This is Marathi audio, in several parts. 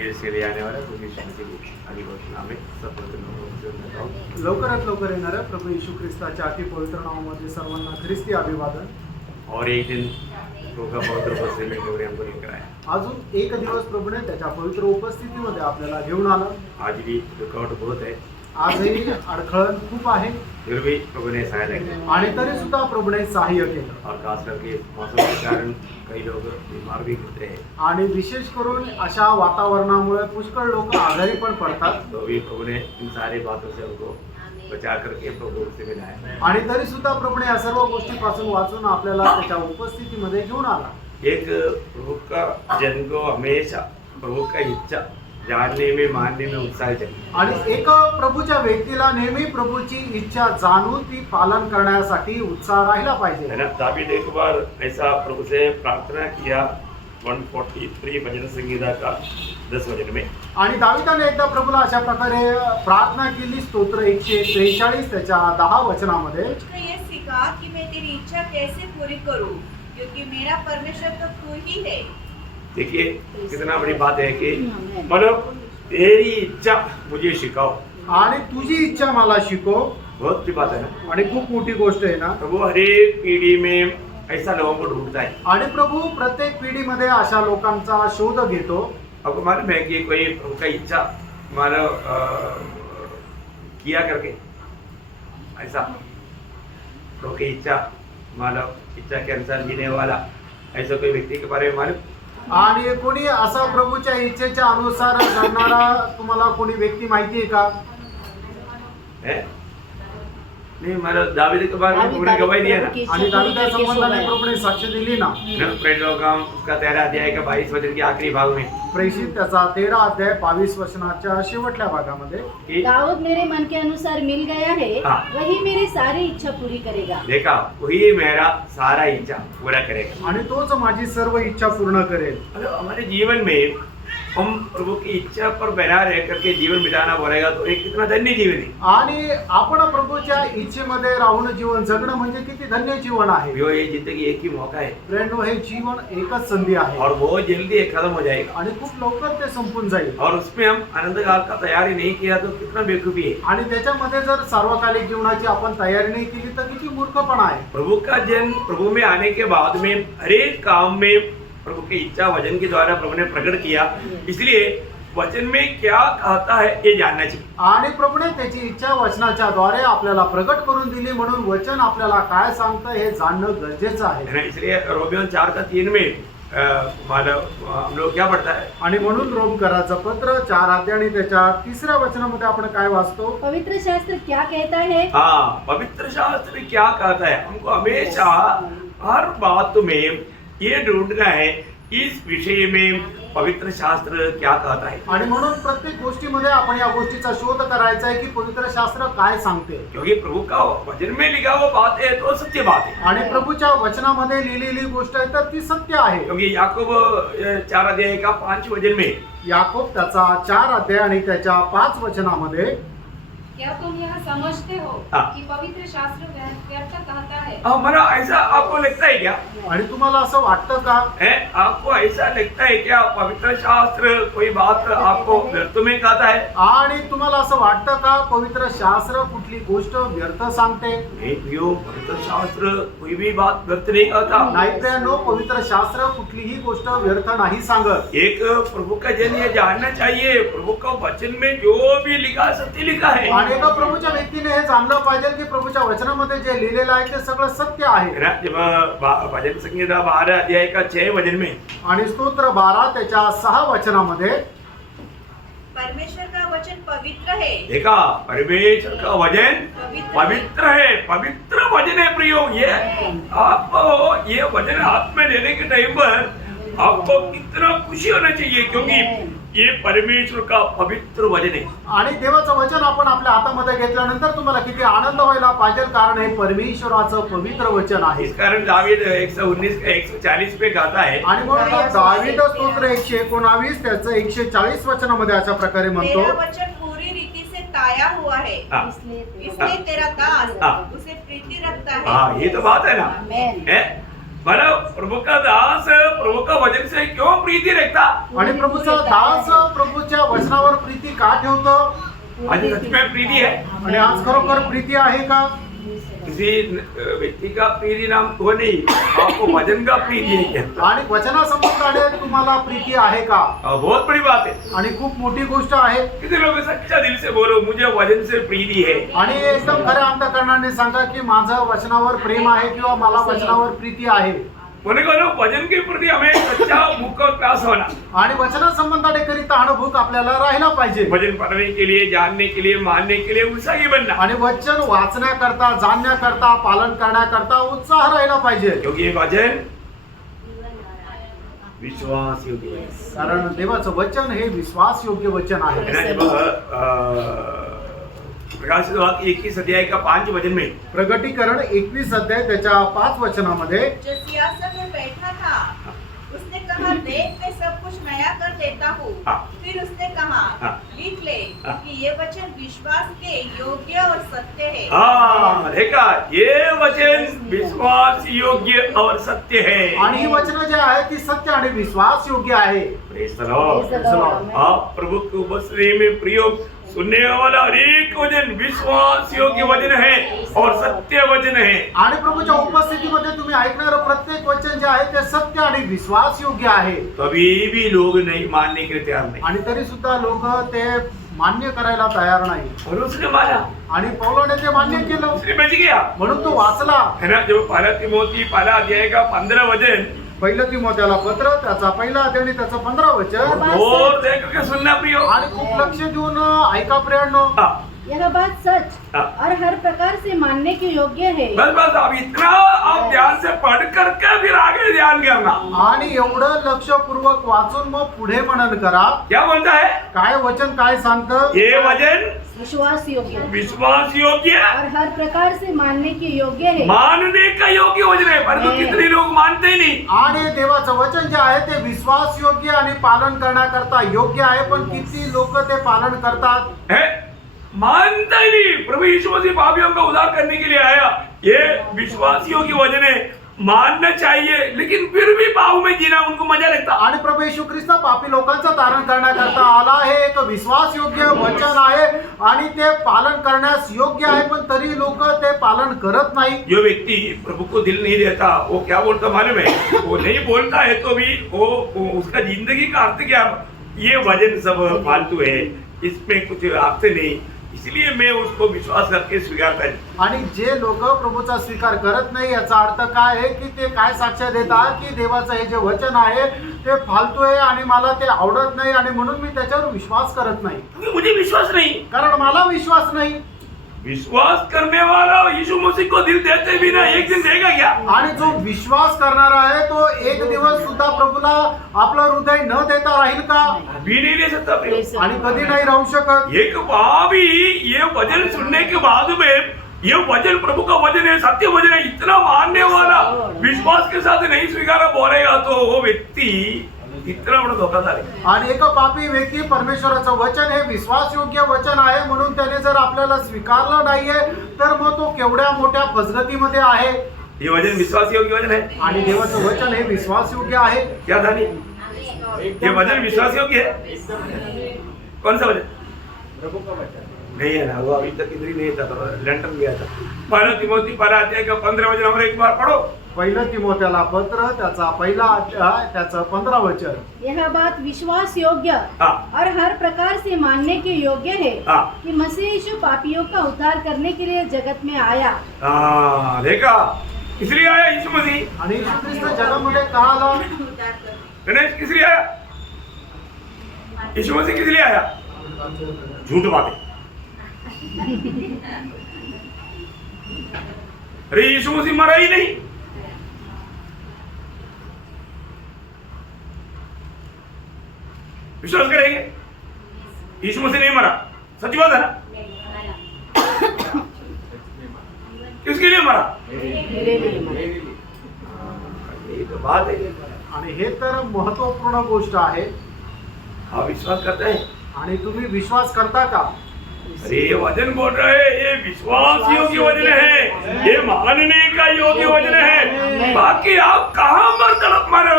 जेल से ले आने वाला प्रभु यीशु मसीह की आदि घोषणा में सब पवित्र लवकरात लवकर येणाऱ्या प्रभू येशू ख्रिस्ताच्या अति पवित्र नावामध्ये सर्वांना ख्रिस्ती अभिवादन. और एक दिन प्रभु का पवित्र उपस्थिति में केवल हमको लेकर आया. अजून एक दिवस प्रभूने त्याच्या पवित्र उपस्थितीमध्ये आपल्याला घेऊन आला. आज भी रुकावट बहुत है, आजही अडखळण खूप आहे फिर भी प्रभु ने सहायता की. आणि तरी सुद्धा प्रभूने सहाय्य केलं. और खास करके मौसम के कारण कई लोग बीमार भी होते हैं, आणि विशेष करून अशा वातावरणामुळे पुष्कळ लोक आजारी पण पडतात. तो भी प्रभु ने इन सारी बातों से उनको बचा करके प्रभु से मिलाया. आणि तरी सुद्धा प्रभूने या सर्व गोष्टीपासून वाचून आपल्याला त्याच्या उपस्थितीमध्ये घेऊन आला. एक प्रभु का जन को हमेशा प्रभु का इच्छा जानने में मानने में उत्साह चाहिए. आणि एक प्रभूच्या व्यक्तीला नेहमी प्रभूची इच्छा जाणून ती पालन करण्यासाठी उत्साह राहिला है पाहिजे. ना. दावीद एक बार ऐसा प्रभु से प्रार्थना किया 143 भजन संगीता का 10 वचन में. आणि दाविदाने एकदा प्रभूला अशा प्रकारे प्रार्थना केली. स्तोत्र 143 त्याच्या 10 वचनामध्ये, मुझको ये सिखा कि मैं तेरी इच्छा कैसे पूरी करूं, क्योंकि मेरा परमेश्वर तो तू ही है. देखिए कितना बड़ी बात है कि मतलब तेरी इच्छा मुझे सिखाओ. आणि तुझी इच्छा मला शिकव. बहुत बड़ी बात है ना. आणि खूप मोठी गोष्ट आहे ना. तो वो हर एक पीढ़ी में ऐसा लोगों को ढूंढता है. आणि प्रभू प्रत्येक पिढीमध्ये अशा लोकांचा शोध घेतो. आपको मालूम है कि कोई प्रभु का इच्छा मानो किया करके ऐसा प्रभु की इच्छा मानो इच्छा के अनुसार जीने वाला ऐसा कोई व्यक्ति के बारे में मालूम आणि कोणी असा प्रभूच्या इच्छेच्या अनुसार करणारा तुम्हाला कोणी व्यक्ती माहिती आहे का? है? नहीं मानो दावीद के बारे में प्रभु ने गवाही दिया ना. आणि दाविदा संबंधाने प्रभूने साक्ष दिली ना. उसका 13 अध्याय का 22 वचन के आखिरी भाग में प्रेषित त्याचा 13 अध्याय 22 वचनाच्या शेवटल्या भागामध्ये, कि दाऊद मेरे मन के अनुसार मिल गया है, हाँ। वही मेरी सारी इच्छा पूरी करेगा. देखा वही मेरा सारा इच्छा पूरा करेगा. आणि तोच माझी सर्व इच्छा पूर्ण करेल. मतलब हमारे जीवन में हम प्रभु की इच्छा पर बना रह करके जीवन बिताना बोलेगा तो एक कितना धन्य जीवन है. आणि आपण प्रभूच्या इच्छेमध्ये राहून जीवन जगणं म्हणजे किती धन्य जीवन आहे. जो ये जिंदगी एक ही मौका है फ्रेंड, हे जीवन एकच संधी आहे और बहुत जल्दी खत्म हो जाएगा. आणि खूप लवकर ते संपून जाईल. और उसमें हम आनंद काल का तैयारी नहीं किया तो कितना बेवकूफी है. आणि त्याच्यामध्ये जर सार्वकालिक जीवनाची आपण तयारी नाही केली तर किती मूर्खपणा आहे. प्रभु का जन प्रभु में आने के बाद में हर एक काम में प्रभु की इच्छा वचन के द्वारा प्रभु ने प्रकट किया. इसलिए वचन में क्या कहता है ये जानना चाहिए. आणि प्रभूने त्याची इच्छा वचनाच्या द्वारे आपल्याला प्रकट करून दिली, म्हणून वचन आपल्याला काय सांगतं हे जाणणं गरजेचं है आहे. ना. इसलिए रोमियो 4:3 में हम लोग क्या पढ़ता है. आणि म्हणून रोमकराचं पत्र 4 अध्याय आणि त्याच्या 3ऱ्या वचनामध्ये आपण काय वाचतो? पवित्र शास्त्र क्या कहता है? हाँ, पवित्र शास्त्र क्या कहता है. हमको हमेशा हर बात में ये ढूंढना है इस विषय में पवित्र शास्त्र क्या कहता है. आणि म्हणून प्रत्येक गोष्टीमध्ये आपण या गोष्टीचा शोध करायचा आहे की पवित्र शास्त्र काय सांगते. क्योंकि प्रभु का वचन में लिखा हुआ बात है तो सत्य बात है. आणि प्रभूच्या वचनामध्ये लिहिलेली गोष्ट आहे तर ती सत्य आहे. क्योंकि याकूब 4 अध्याय का 5 वचन में याकोब त्याचा 4 अध्याय आणि त्याच्या 5 वचनामध्ये, क्या तुम यह समझते हो हाँ। कि पवित्र शास्त्र व्यर्थ कहता है? हमारा ऐसा आपको लगता है क्या आणि तुम्हाला असं वाटतं का है. आपको ऐसा लगता है क्या पवित्र शास्त्र कोई बात आपको व्यर्थ में कहता है. आणि तुम्हाला असं वाटतं का पवित्र शास्त्र कुठली गोष्ट व्यर्थ सांगते? नहीं प्रियो, पवित्र शास्त्र कोई भी बात व्यर्थ नहीं कहता. नाही प्रियांनो, पवित्र शास्त्र कुठलीही गोष्ट व्यर्थ नाही सांगत. एक प्रभु का जन ये जानना चाहिए प्रभु का वचन में जो भी लिखा सत्य लिखा है. आणि एका प्रभूच्या व्यक्तीने हे जाणलं पाहिजे की प्रभूच्या वचनामध्ये जे लिहिलेलं आहे ते सगळं सत्य आहे. है ना. जब भजन संगीता 12 अध्याय का 6 वचन में आणि स्तोत्र 12 त्याच्या 6 वचनामध्ये, परमेश्वर का वचन पवित्र है. देखा परमेश्वर का वचन पवित्र है. पवित्र वचन है प्रियो. ये आपको ये वचन हाथ में लेने के टाइम पर आपको कितना खुशी होना चाहिए क्योंकि ये परमेश्वर का पवित्र वचन है. आणि देवाचं वचन आपण आपल्या हातामध्ये घेतल्यानंतर तुम्हाला किती आनंद व्हायला पाहिजे, कारण हे परमेश्वराचं पवित्र वचन आहे. इस कारण दावीद 119 का 140 पे गाता है. आणि म्हणून दावीद स्तोत्र 119 त्याचं 140 वचनामध्ये अशा प्रकारे म्हणतो, तेरा वचन पूरी रीति से ताया हुआ है, हाँ. इसलिए तेरा दास हाँ. उसे प्रीति रखता है. हाँ, ये तो बात है ना. आमेन. है मतलब प्रभु का दास प्रभु का वचन से क्यों प्रीती रखता? आणि प्रभूचा दास प्रभूच्या वचनावर प्रीती का ठेवतो? आज सच में प्रीति है? आणि आज खरोखर प्रीती आहे का? किसी व्यक्ति का प्रीति नाम तो नहीं, आपको वचन का प्रीति है क्या? आणि वचनासंबंधाने तुम्हाला प्रीती आहे का? बहुत बड़ी बात है। आणि खूप मोठी गोष्ट आहे। किसी लोग सच्चा दिल से बोलो मुझे वचन से प्रीति है, आणि एकदम खऱ्या अंतःकरणाने सांगा की माझं वचनावर प्रेम आहे किंवा मला वचनावर प्रीती आहे। कोणी कोणी वचन के प्रति हमें सच्चा भूख और प्यास होना, आणि वचनासंबंधाने करिता अनुभूत आपल्याला राहिला पाहिजे। वचन पढ़ने के लिए, जानने के लिए, मानने के लिए उत्साही बनना। आणि वचन वाचण्याकरता, जाणण्याकरता, पालन करण्याकरता उत्साह राहिला पाहिजे। क्योंकि ये वचन विश्वास योग्य है। कारण देवाचं वचन हे विश्वास योग्य वचन आहे। है ना? जब प्रकाशित वाक्य 21 अध्याय का 5 वचन में प्रगटीकरण 21 अध्याय त्याच्या 5 वचनामध्ये जो सिंहासन में बैठा था उसने कहा, देख मैं सब कुछ नया कर देता हूँ। हाँ। फिर उसने कहा, हाँ। लिख ले हाँ। कि ये वचन विश्वास के योग्य और सत्य है। हाँ देखा, ये वचन विश्वास योग्य और सत्य है। आणि ही वचन जे आहे ती सत्य आणि विश्वास योग्य आहे। Praise the Lord. Praise the Lord. आप प्रभु के उपस्थिति में प्रयोग सुनने वाला हर एक वचन विश्वास योग्य वचन है और सत्य वचन है। आणि प्रभूच्या उपस्थितीमध्ये तुम्ही ऐकणारं प्रत्येक वचन जे आहे ते सत्य आणि विश्वास योग्य आहे। कभी भी लोग नहीं मानने के लिए तैयार नहीं, आणि तरी सुद्धा लोक ते मान्य करायला तयार नाही। और उसने माना, आणि पौलाने ते मान्य केलं उसने बच गया। म्हणून तो वाचला। है ना? जब पहला तिमोथी पहला अध्याय का 15 वचन पहिलं तिमोथेला पत्र त्याचा पहिला अध्याय आणि त्याचं 15 वचन और देख करके सुनना प्रियो। आणि खूप लक्ष देऊन ऐका प्रियांनो। हाँ, यह बात सच हाँ। और हर प्रकार से मानने के योग्य है। बस बस अब इतना आप ध्यान से पढ़ करके फिर आगे ध्यान करना। आणि एवढं लक्षपूर्वक वाचून मग पुढे मनन करा। क्या बोलता है? काय वचन काय सांगतं? ये वचन विश्वास योग्य विश्वास योग्य और हर प्रकार से मानने के योग्य है। मानने का योग्य वचन है, परंतु कितने लोग मानते ही नहीं। आणि देवाचं वचन जे आहे ते विश्वास योग्य आणि पालन करण्याकरता योग्य आहे, पण किती लोक ते पालन करतात? है मानता ही नहीं। प्रभु यीशु मसीह पापियों का उद्धार करने के लिए आया, ये विश्वास योग्य वचन है, मानना चाहिए, लेकिन फिर भी पाप में जीना उनको मजा लगता। आणि प्रभू येशू ख्रिस्त पापी लोकांचं तारण करण्याकरता आला। हे एक विश्वास योग्य वचन आहे आणि ते पालन करण्यास योग्य आहे, पण तरी लोक ते पालन करत नाही। जो व्यक्ति प्रभु को दिल नहीं देता वो क्या बोलता मालूम है? वो नहीं बोलता है तो भी वो उसका जिंदगी का अर्थ क्या? ये वचन सब फालतू है, इसमें कुछ अर्थ नहीं, इसलिए मैं उसको विश्वास करके स्वीकार कर। आणि जे लोक प्रभूचा स्वीकार करत नाही याचा अर्थ काय आहे की ते काय साक्ष देतात की देवाचं हे जे वचन आहे ते फालतू आहे आणि मला ते आवडत नाही आणि म्हणून मी त्याच्यावर विश्वास करत नाही। क्योंकि मुझे विश्वास नहीं। कारण मला विश्वास नाही। विश्वास करने वाला यीशु मसीह को दिल देते भी ना एक दिन देगा क्या? आणि जो विश्वास करणारा आहे तो एक दिवस सुद्धा प्रभूला आपलं हृदय न देता राहील का? भी नहीं ले सकता प्रियो। आणि कधी नाही राहू शकत। एक पापी ये वचन सुनने के बाद में ये वचन प्रभु का वचन है, सत्य वचन है, इतना मानने वाला विश्वास के साथ नहीं स्वीकारा बोलेगा तो वो व्यक्ति इतना बड़ा धोखाधड़ है। आणि एक पापी व्यक्ती परमेश्वराचं वचन हे विश्वास योग्य वचन आहे म्हणून त्याने जर आपल्याला स्वीकारलं नाहीये तर मग तो केवढ्या मोठ्या फसगतीमध्ये आहे। ये वचन विश्वास योग्य वचन है। आणि देवाचं वचन हे विश्वास योग्य आहे। क्या था नहीं? ये वचन विश्वास योग्य है। कौन सा वचन? प्रभु का वचन नहीं है ना, वो अभी तक इधर ही नहीं था, तो लंडन गया था। पहला तिमोथी पहला अध्याय का 15 वचन हमारे एक बार पढ़ो। पहिलं तिमोथेला पत्र त्याचा पहिला अध्याय त्याचं 15 वचन। यह बात विश्वास योग्य हाँ। और हर प्रकार से मानने के योग्य है हाँ। कि मसीह यीशु पापियों का उद्धार करने के लिए जगत में आया। हाँ देखा, इसलिए आया यीशु मसीह। आणि येशू ख्रिस्त जगामध्ये का आला? गणेश किस लिए आया? यीशु मसीह किस लिए आया? झूठ बातें। अरे यीशु मसीह मरा ही नहीं। विश्वास करेंगे यीशु मसीह नहीं मरा? सच बात है ना? किसके लिए मरा? मेरे लिए मरा। ये तो बात है। आणि हे तर महत्वपूर्ण गोष्ट आहे। आप विश्वास करते हैं? आणि तुम्ही विश्वास करता का? अरे ये वचन बोल रहे हैं, ये विश्वास योग्य वचन है, ये मानने का योग्य वचन है। बाकी आप कहाँ मर तड़प मारे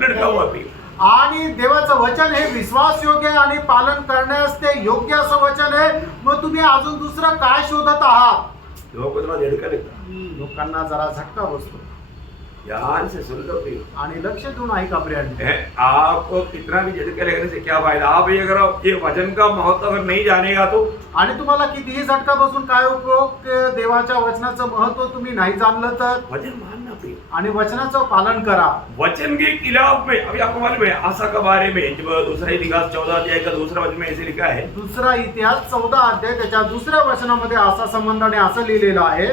लड़का हुआ भी? आणि देवाचं वचन हे विश्वासयोग्य आहे आणि पालन करण्यास ते योग्य असं वचन आहे. मग तुम्ही अजून दुसरं काय शोधत आहात? लोक तुला झटका देतात. लोकांना जरा झटका बसतो. ध्यान से सुन लो प्रियो. आणि लक्ष देऊन ऐका प्रियांनो. आपको कितना भी झटका लगने से क्या फायदा? आप ये अगर ये वचन का महत्व अगर नहीं जानेगा तो आणि तुम्हाला कितीही झटका बसून काय उपयोग? देवाच्या वचनाचं महत्व तुम्ही नाही जाणलं तर. वचन मानना प्रियो. आणि वचनाचं पालन करा. वचन के खिलाफ में अभी आपको मालूम है आशा के बारे में जब दूसरा इतिहास 14 अध्याय का दूसरा वचन में ऐसे लिखा है. दुसरा इतिहास 14 अध्याय त्याच्या दुसऱ्या वचनामध्ये असा संबंधाने असं लिहिलेलं आहे.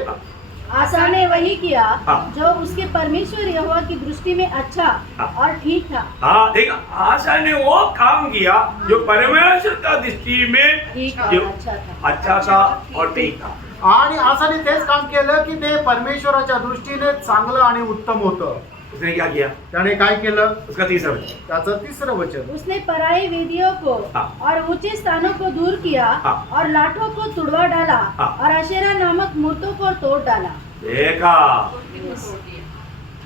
आसा ने वही किया हाँ। जो उसके परमेश्वर यहोवा की दृष्टि में अच्छा हाँ। और ठीक था। हाँ देखा, आशा ने वो काम किया जो परमेश्वर का दृष्टि में ठीक था, जो अच्छा था। अच्छा था और ठीक था. आणि आसाने तेच काम केलं की ते परमेश्वराच्या दृष्टीने चांगलं आणि उत्तम होतं. उसने क्या किया? त्याने काय केलं? उसका तीसरा वचन. त्याचं तिसरं वचन. उसने पराई वेदियों को हाँ। और ऊंचे स्थानों को दूर किया हाँ। और लाठों को तुड़वा डाला हाँ। और अशेरा नामक मूर्तों को तोड़ डाला। देखा,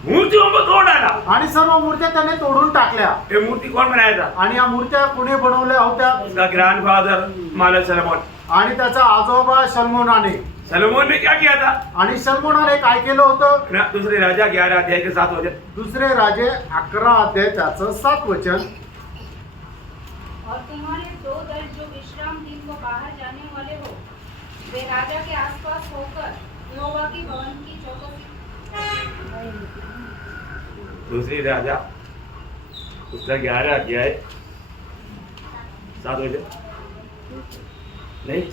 मूर्तियों को तोड़ डाला. आणि सर्व मूर्त्या त्याने तोडून टाकल्या. ये मूर्ति कौन बनाया था? आणि या मूर्त्या कोणी बनवल्या होत्या? उसका ग्रैंडफादर माला सलोमन. आणि त्याचा आजोबा शल्मोनाने. सलोमन ने क्या किया था? आणि शल्मोनाने काय केलं होतं? ना दूसरे राजा 11 अध्याय के 7 वचन. दुसरे राजे 11 अध्याय त्याचं 7 वचन. और तुम्हारे 2 दल जो विश्राम दिन को बाहर जाने वाले हो, वे राजा के आसपास होकर यहोवा की भवन की चौकसी। दूसरी राजा उसका 11 अध्याय 7 वचन. नहीं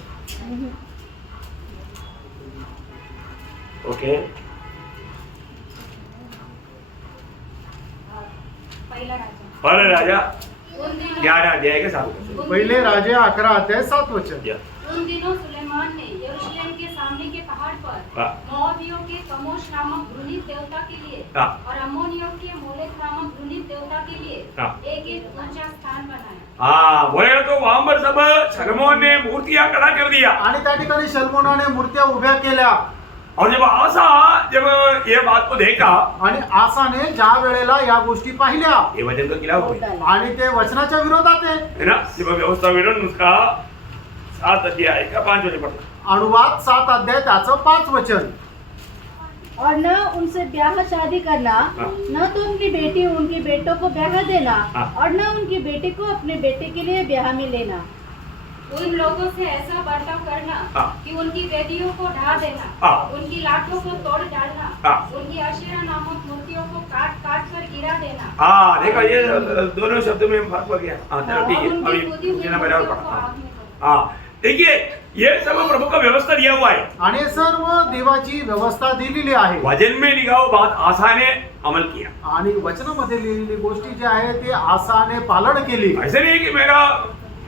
ओके. पहला राजा पहला राजा उन दिनों 11 अध्याय के 7 वचन. पहिले राजे 11 अध्याय 7 वचन. या. उन दिनों सुलेमान ने यरूशलेम के सामने के पहाड़ पर हाँ। मोआबियों के कमोश नामक घृणित देवता के लिए हाँ। और अम्मोनियों के मोलेक नामक घृणित देवता के लिए हाँ। एक ऊंचा स्थान बनाया। हाँ बोले तो वहां पर सब सलोमन ने मूर्तियां खड़ा कर दिया. आणि त्या ठिकाणी शल्मोनाने मूर्त्या उभ्या केल्या. और जब आसा जब ये बात को देखा आणि आसाने ज्या वेळेला या गोष्टी पाहिल्या ये वचन का खिलाफ हुई आणि ते वचनाच्या विरोधात आहे. है ना. जब व्यवस्था विवरण उसका 7 अध्याय का 5 वचन पढ़ना. अनुवाद 7 अध्याय त्याचं 5 वचन. और न उनसे ब्याह शादी करना, हाँ। न तो उनकी बेटी उनके बेटों को ब्याह देना हाँ। और न उनकी बेटी को अपने बेटे के लिए ब्याह में लेना। उन लोगों से ऐसा बर्ताव करना हाँ। कि उनकी वेदियों को ढा देना, हाँ। उनकी लाठों को तोड़ डालना, हाँ। उनकी अशेरा नामक मूर्तियों को काट काट कर गिरा देना, हाँ देखा ये दोनों शब्दों में फर्क हो गया. हाँ चलो ठीक और है. उनकी अभी खुदी हुई जितना बराबर मूर्तियों पढ़ा. को हाँ. आग में दो। हाँ देखिए ये सब प्रभु का व्यवस्था दिया हुआ है. आणि सर्व देवाची व्यवस्था दिलेली आहे. वचन में लिखा हुआ बात आशा ने अमल किया. आणि वचनामध्ये लिहिलेली गोष्टी जी आहे ती आसाने पालन केली. ऐसे नहीं कि मेरा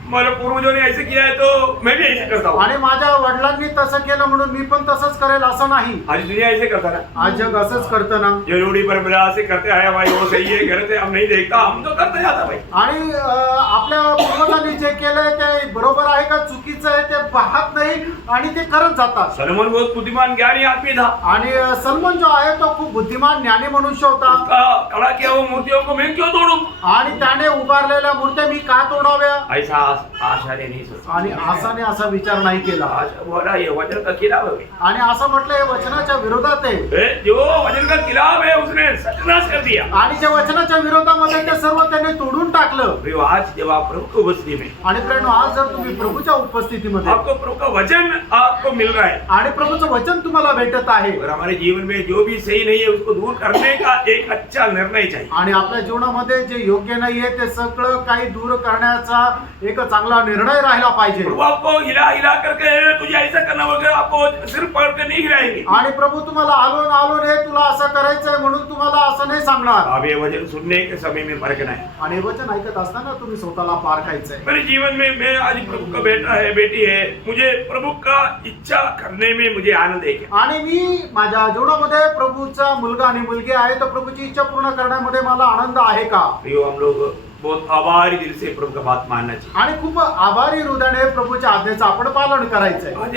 मतलब पूर्वजों ने ऐसे किया है तो मैं भी ऐसे करता हूँ. आणि माझ्या वडिलांनी तसं केलं म्हणून मी पण तसंच करेल असं नाही. आज दुनिया ऐसे करता है. आज जग असंच करतं ना. जो रूढ़ी परंपरा से करते आया भाई वो सही है गलत है हम नहीं देखता हम तो करते जाता भाई. आणि आपल्या पूर्वजांनी जे केलंय ते बरोबर आहे का चुकीचं आहे ते पाहत नाही आणि ते करत जातात. सलोमन बहुत बुद्धिमान ज्ञानी आदमी था. आणि सलमान जो आहे तो खूप बुद्धिमान ज्ञानी मनुष्य होता. उसका खड़ा किया हुआ मूर्तियों को मैं क्यों तोड़ूं? आणि त्याने उभारलेल्या मूर्त्या मी का तोडाव्या? ऐसा आशा ने नहीं सोचा. आणि आसाने असा विचार नाही केला. आशा बोला ये वचन का खिलाफ है. आणि असं म्हटलं हे वचनाच्या विरोधात आहे. जो वचन का खिलाफ है उसने सत्यानाश कर दिया. आणि जे वचनाच्या विरोधामध्ये ते सर्व त्याने तोडून टाकलं. भाई आज जब आप प्रभु की उपस्थिति में आणि प्रेरणा आज जर तुम्ही प्रभूच्या उपस्थितीमध्ये आपको प्रभु का वचन आपको मिल रहा है आणि प्रभूचं वचन तुम्हाला भेटत आहे और हमारे जीवन में जो भी सही नहीं है उसको दूर करने का एक अच्छा निर्णय चाहिए. आणि आपल्या जीवनामध्ये जे योग्य नाहीये ते सगळं काही दूर करण्याचा एक चांगला निर्णय राहिला पाहिजे. प्रभु आपको हिला हिला करके तुझे ऐसा करना वगैरह आपको सिर्फ पकड़ के नहीं हिलाएंगे. आणि प्रभू तुम्हाला आलोन आलोन हे तुला असं करायचंय म्हणून तुम्हाला असं नाही सांगणार. अब ये वचन सुनने के समय में परखना है. आणि वचन ऐकत असताना तुम्ही स्वतःला पारखायचंय. मेरे जीवन में मैं आज प्रभु का बेटा है बेटी है मुझे प्रभु का इच्छा करने में मुझे आनंद है. आणि मी माझ्या जीवनामध्ये प्रभूचा मुलगा आणि मुलगी आहे तर प्रभूची इच्छा पूर्ण करण्यामध्ये मला आनंद आहे का? प्रियो हम लोग बहुत आभारी दिल से प्रभु का बात मानना चाहिए. आणि खूप आभारी हृदयाने प्रभूच्या आज्ञेचं आपण पालन करायचंय. आज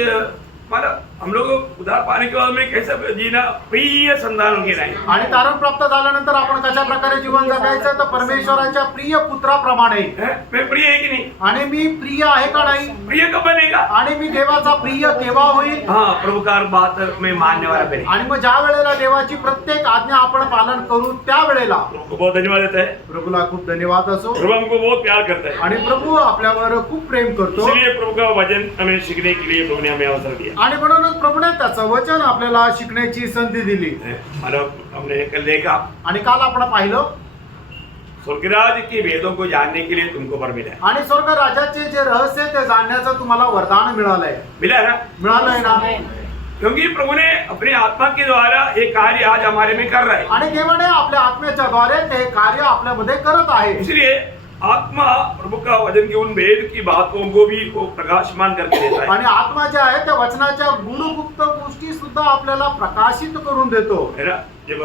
मला हम लोग उधार पाने के बाद में कैसे जीना प्रिय संतानों के नहीं। आणि तारण प्राप्त झाल्यानंतर आपण कशा प्रकारे जीवन जगायचं तर परमेश्वराच्या प्रिय पुत्राप्रमाणे। मैं प्रिय है कि नहीं? आणि मी प्रिय आहे का नाही? प्रिय कब बनेगा? आणि मी देवाचा प्रिय केव्हा होईल? हाँ, प्रभु का बात में मानने वाला बने। आणि मग ज्या वेळेला देवाची प्रत्येक आज्ञा आपण पालन करू त्या वेळेला प्रभु को बहुत धन्यवाद देता है। प्रभूला खूप धन्यवाद असो। प्रभु हमको बहुत प्यार करता है, आणि प्रभू आपल्यावर खूप प्रेम करतो। इसलिए प्रभु का वचन हमें सीखने के लिए प्रभु ने हमें अवसर दिया। आणि म्हणूनच प्रभूने त्याचं वचन आपल्याला शिकण्याची संधी दिली। मतलब हमने कल देखा, आणि काल आपण पाहिलं स्वर्गराज के वेदों को जानने के लिए तुमको वर मिला है। आणि स्वर्ग राजाचे जे रहस्य ते जाणण्याचं तुम्हाला वरदान मिळालंय। मिला है ना? मिळालंय ना? क्योंकि प्रभु ने अपने आत्मा के द्वारा ये कार्य आज हमारे में कर रहा है, आणि देवाने आपल्या आत्म्याच्या द्वारे ते कार्य आपल्यामध्ये करत आहे। इसलिए आत्मा प्रभु का वचन के उन वेद की बातों को भी वो प्रकाशमान करके देता है। आणि आत्मा जे आहे त्या वचनाच्या गुणगुप्त गोष्टी सुद्धा आपल्याला प्रकाशित करून देतो। है ना? जब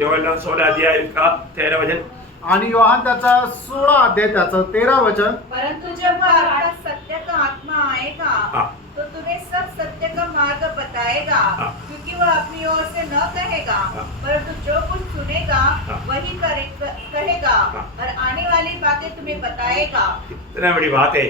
योहन्ना 16 अध्याय का 13 वचन, आणि योहान त्याचा 16 अध्याय त्याचं 13 वचन, परंतु जब आपका सत्य का आत्मा आएगा हाँ। तो तुम्हें सब सत्य का मार्ग बताएगा, हाँ। क्योंकि वह अपनी ओर से न कहेगा, हाँ। परंतु जो कुछ सुनेगा हाँ। वही कहेगा हाँ। और आने वाली बातें तुम्हें बताएगा। कितना बड़ी बात है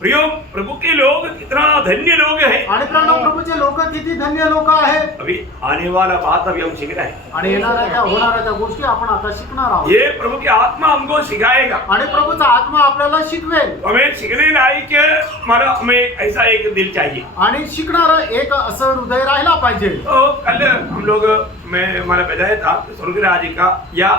प्रियो, प्रभु के लोग कितना धन्य लोग हैं। आणि प्रभूचे लोक किती धन्य लोक आहेत। अभी आने वाला बात अभी हम सीख रहे हैं। आणि येणाऱ्या त्या होणाऱ्या त्या गोष्टी आपण आता शिकणार आहोत। ये प्रभु की आत्मा हमको सिखाएगा, आणि प्रभूचा आत्मा आपल्याला शिकवेल। हमें सीखने लायक हमारा हमें ऐसा एक दिल चाहिए। आणि शिकणारं एक असं हृदय राहिला पाहिजे। तो कल हम लोग मैं हमारा बताया था स्वर्गराज का या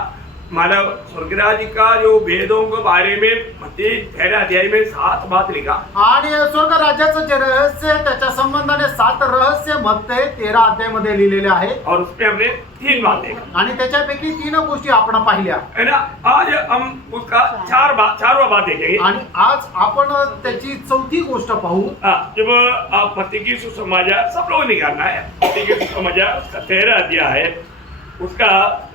मानव स्वर्गराज का जो वेदों के बारे में मत्ती 13 अध्याय में 7 बात लिखा। आणि स्वर्ग राज्याचं जे रहस्य त्याच्या संबंधाने 7 रहस्य मत्ते 13 अध्यायामध्ये लिहिलेले आहेत। और उसमें हमने 3 बातें, आणि त्याच्यापैकी 3 गोष्टी आपण पाहिल्या। है ना? आज हम उसका चारवा बात देखेंगे। आणि आज आपण त्याची चौथी गोष्ट पाहू। हाँ, जब आप मत्ती की सुसमाचार सब लोग निकालना है, मत्ती की सुसमाचार उसका 13 अध्याय है, उसका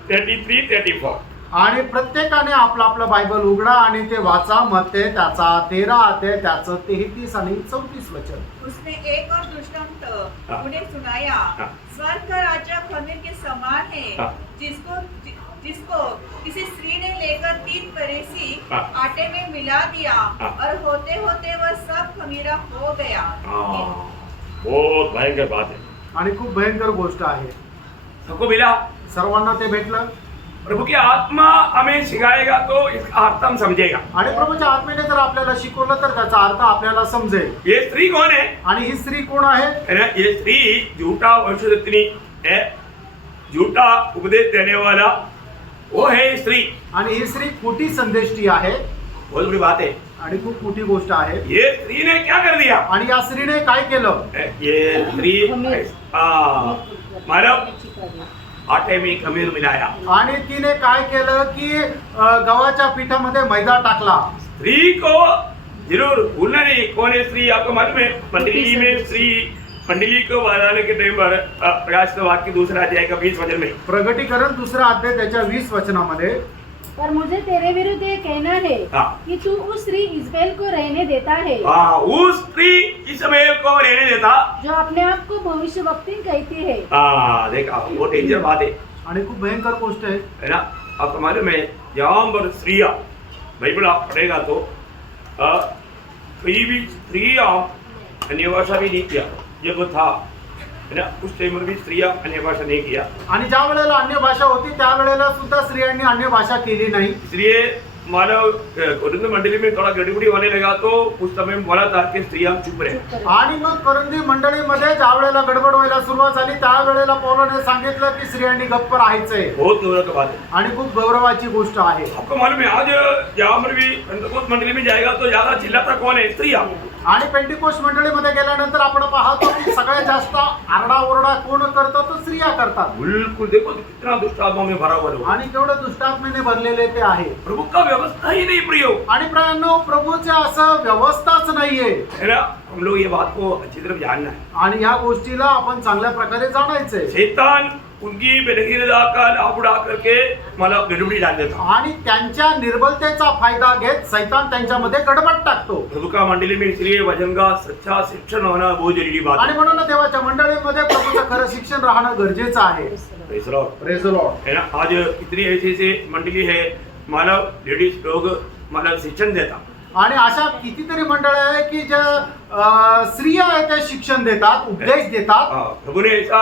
33, 34। आणि प्रत्येकाने आपलं आपलं बायबल उघडा आणि ते वाचा। मत्ते त्याचा 13 अध्याय त्याचं 33 आणि 34 वचन। उसने एक और दृष्टांत हाँ। उन्हें सुनाया, हाँ। स्वर्ग का राज्य खमीर के समान है, हाँ। जिसको किसी स्त्री ने लेकर 3 परेसी हाँ। आटे में मिला दिया, हाँ। और होते होते वह सब खमीरा हो गया। हाँ, बहुत भयंकर बात है। आणि खूप भयंकर गोष्ट आहे। सबको मिला, सर्वांना ते भेटलं। प्रभु की आत्मा हमें सिखाएगा तो इसका अर्थ हम समझेगा। आणि प्रभूच्या आत्मेने जर आपल्याला शिकवलं तर त्याचा अर्थ आपल्याला समजेल। ये स्त्री कौन है? आणि ही स्त्री कोण आहे? है ना? ये स्त्री झूठा वंशोत्तनी है, झूठा उपदेश देने वाला वो है स्त्री। आणि ही स्त्री खोटी संदेष्टी आहे। बहुत बड़ी बात है। आणि खूप मोठी गोष्ट आहे। ये स्त्री ने क्या कर दिया? आणि या स्त्रीने काय केलं? ये स्त्री मानव आटे में खमीर मिलाया। आणि तिने काय केलं की गव्हाच्या पिठामध्ये मैदा टाकला। स्त्री को जरूर भूलना नहीं। कौन है स्त्री? आपको मालूम है? मंडली में स्त्री, मंडली को बनाने के टाइम पर प्रकाशित वाक्य 2 अध्याय का 20 वचन में, प्रगटीकरण 2 अध्याय त्याच्या 20 वचनामध्ये, पर मुझे तेरे विरुद्ध ये कहना है हाँ। कि तू उस स्त्री इज़बेल को रहने देता है हाँ, उस स्त्री इसमें को रहने देता जो अपने आप को भविष्यवक्ता कहती है। हाँ, देखा, वो डेंजर बात है। आणि खूप भयंकर गोष्ट आहे। है ना? आपको मालूम है यहाँ पर स्त्रियाँ, बाइबल आप पढ़ेगा तो कहीं भी स्त्रियाँ अन्य भाषा भी नहीं किया जब था, है ना? उस टाइम में भी स्त्रियाँ अन्य भाषा नहीं किया। आणि ज्या वेळेला अन्य भाषा होती त्या वेळेला सुद्धा स्त्रियांनी अन्य भाषा केली नाही। इसलिए मानव कोरिन्थ मंडली में थोड़ा गड़बड़ी होने लगा तो उस समय बोला था कि स्त्रियाँ चुप रहे। आणि मग कोरिन्थी मंडळीमध्ये ज्या वेळेला गडबड व्हायला सुरुवात झाली त्या वेळेला पौलाने सांगितलं की स्त्रियांनी गप्प राहायचंय। बहुत गौरव की बात है। आणि खूप गौरवाची गोष्ट आहे। आपको मालूम है आज जहाँ पर भी पेंटेकोस्ट मंडली में जाएगा तो ज्यादा चिल्लाता कौन है? स्त्रियाँ। आणि पेंटिकोस्ट मंडळीमध्ये गेल्यानंतर आपण पाहतो की सगळ्यात जास्त आरडाओरडा कोण करतो? तो स्त्रिया करतात। बिल्कुल, देखो कितना दुष्ट आत्मा में भरा हुआ है। आणि केवढं दुष्टात्मेने भरलेले ते आहे। प्रभु का व्यवस्था ही नहीं प्रयोग। आणि प्रियांनो, प्रभूचे असं व्यवस्थाच नाहीये। है ना? हम लोग ये बात को अच्छी तरह जानना है। आणि ह्या गोष्टीला आपण चांगल्या प्रकारे जाणायचंय। शैतान उनकी बेदखीरता का लाभ उड़ा करके मला गडबडी डाल देता. आणि त्यांच्या निर्बलतेचा फायदा घेत सैतान त्यांच्यामध्ये गडबड टाकतो. प्रभु का मंडली में इसलिए वचन का सच्चा शिक्षण होना बहुत जरूरी बात आणि है. म्हणून देवाच्या मंडळीमध्ये प्रभूचं खरं शिक्षण राहणं गरजेचं आहे. Praise the Lord. Praise the Lord. है ना. आज इतनी ऐसी ऐसी मंडली है, मानव लेडीज लोग मानव शिक्षण देता. आणि अशा कितीतरी मंडळ आहे की ज्या स्त्रिया आहेत त्या शिक्षण देतात, उपदेश देतात. प्रभु ने ऐसा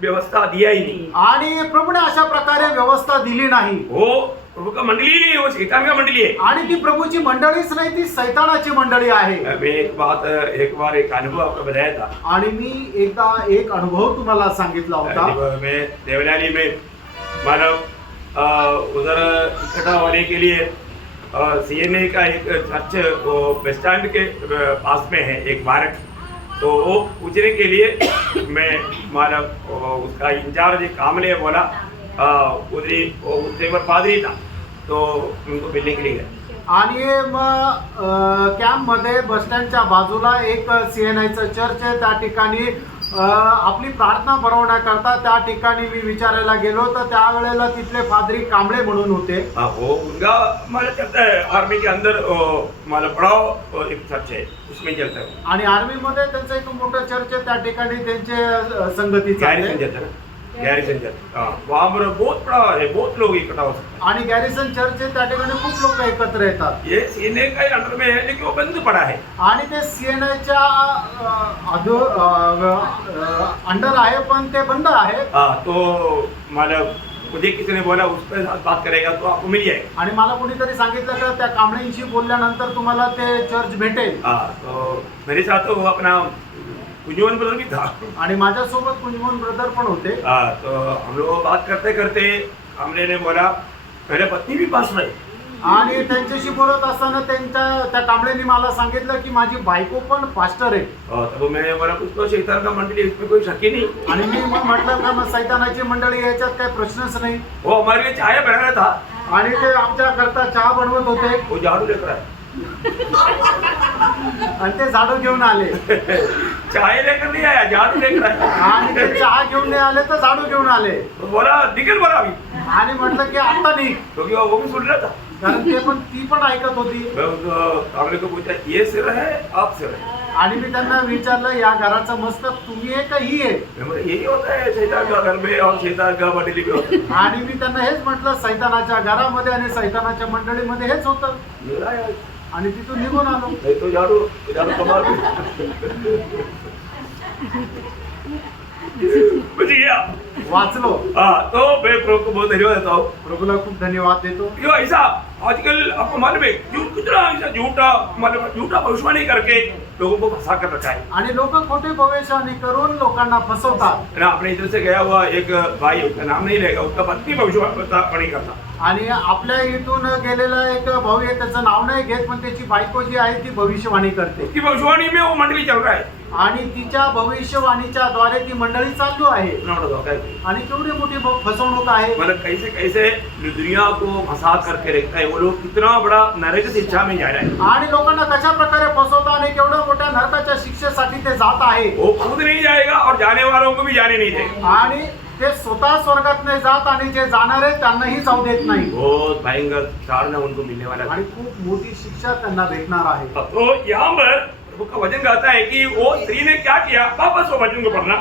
व्यवस्था दिया ही नहीं. आणि प्रभूने अशा प्रकारे व्यवस्था दिली नाही. वो प्रभु का मंडली ही नहीं, वो शैतान का मंडली है. आणि ती प्रभूची मंडळीच नाही, ती सैतानाची मंडळी आहे. मैं एक बार एक अनुभव आपको बताया था. आणि मी एकदा एक अनुभव तुम्हाला सांगितला होता. मैं देवलाली में मानव उधर इकट्ठा होने के लिए सीएनए का एक चर्च बस स्टैंड के पास में है एक बारक. तो वो पूछने के लिए मैं मानव उसका इंचार्ज कामले बोला उधरी उससे पर पादरी था, तो उनको मिलने के लिए गए. आणि मग कॅम्प मध्ये बस स्टँडच्या बाजूला एक सीएनआयचं चर्च आहे. त्या ठिकाणी आपली प्रार्थना भरवण्याकरता त्या ठिकाणी मी विचारायला गेलो, तर त्यावेळेला तिथले फादरी कांबळे म्हणून होते. वो उनका माला चलता है आर्मी के अंदर, माला बड़ा एक चर्च है उसमें चलता है. आणि आर्मीमध्ये त्यांचं एक मोठं चर्च आहे. त्या ठिकाणी त्यांचे संगती गैरिसन चालते. चलता है ना, गैरिसन चलता. वहाँ पर बहुत बड़ा है, बहुत लोग इकट्ठा हो सकते हैं. आणि गॅरिसन चर्च आहे, त्या ठिकाणी खूप लोक एकत्र येतात. ये सीएनए का अंडर में है, लेकिन वो बंद पड़ा है. आणि ते सीएनआयच्या अंडर आहे, पण ते बंद आहे. तो मतलब मुझे किसी ने बोला उस पर साथ बात करेगा तो आपको मिल जाएगा. आणि मला कोणीतरी सांगितलं का त्या कांबळेंशी बोलल्यानंतर तुम्हाला ते चर्च भेटेल. तो मेरे साथ तो वो अपना कुंजवन ब्रदर भी था. आणि माझ्यासोबत कुंजवन ब्रदर पण होते. तो हम लोग बात करते करते हमने ने बोला मेरे पत्नी भी पास रहे. आणि त्यांच्याशी बोलत असताना त्या कांबळेंनी मला सांगितलं की माझी बायको पण पास्टर आहे. तब मैं बोला कुछ तो शैतान का मंडली, इसमें कोई शक ही नहीं. आणि मी मग म्हटलं का मग सैतानाची मंडळी याच्यात काही प्रश्नच नाही. वो हमारे लिए चाय बना रहा था. आणि ते आमच्या करता चहा बनवत होते. वो झाड़ू लेकर आए. आणि ते झाडू घेऊन आले. चाय लेकर नहीं आया, झाड़ू लेकर आया. आणि ते चहा घेऊन नाही आले तर झाडू घेऊन आले. तो बोला निकल बोला अभी, आणि म्हटलं की आता नाही, क्योंकि वो भी सुन रहा था. कारण ती पण ऐकत होती. मैं उसको हमने को पूछा ये सिर है आप सिर है. आणि मी त्यांना विचारलं या घराचं मस्तक तुम्ही आहे का ही आहे. मैं बोला यही होता है शैतान का घर में और शैतान का मंडली में होता है. आणि मी त्यांना हेच म्हटलं सैतानाच्या घरामध्ये आणि सैतानाच्या मंडळीमध्ये हेच होतं. आणि तिथून निघून आलो. नहीं तो झाड़ू कमाल बुझ गया. वाचलो. तो मैं प्रभु को बहुत धन्यवाद देता हूँ. प्रभूला खूप धन्यवाद देतो. यो ऐसा आजकल आपको मालूम है कितना ऐसा झूठा मतलब झूठा भविष्यवाणी करके लोगों को फंसा कर रखा है. आणि लोक खोटे भविष्यवाणी करून लोकांना फसवतात. ना अपने इधर से गया हुआ एक भाई, उसका नाम नहीं लेगा, उसका पत्नी भविष्यवाणी करता. आणि आपल्या इथून गेलेला एक भाऊ आहे, त्याचं नाव नाही घेत, पण त्याची बायको जी आहे ती भविष्यवाणी करते. उसकी भविष्यवाणी में वो मंडली चल रहा है. आणि तिच्या भविष्यवाणीच्या द्वारे ती मंडळी चालू आहे. है आणि केवढी मोठी फसवणूक आहे. मतलब कैसे कैसे दुनिया को फंसा करके रखता है. वो लोग कितना बड़ा नरक शिक्षा में जा रहा है. आणि लोकांना कशा प्रकारे फसवतात आणि केवढ्या मोठ्या नरकाच्या शिक्षेसाठी ते जात आहे. वो खुद नहीं जाएगा और जाने वालों को भी जाने नहीं देगा. आणि ते स्वतः स्वर्गात नाही जात आणि जे जाणार आहेत त्यांनाही जाऊ देत नाही. बहुत भयंकर ताड़ना उनको मिलने वाला है. आणि खूप मोठी शिक्षा त्यांना भेटणार आहे. तो यहाँ पर प्रभु का वचन कहता है कि वो स्त्री ने क्या किया. वापस वो वचन को पढ़ना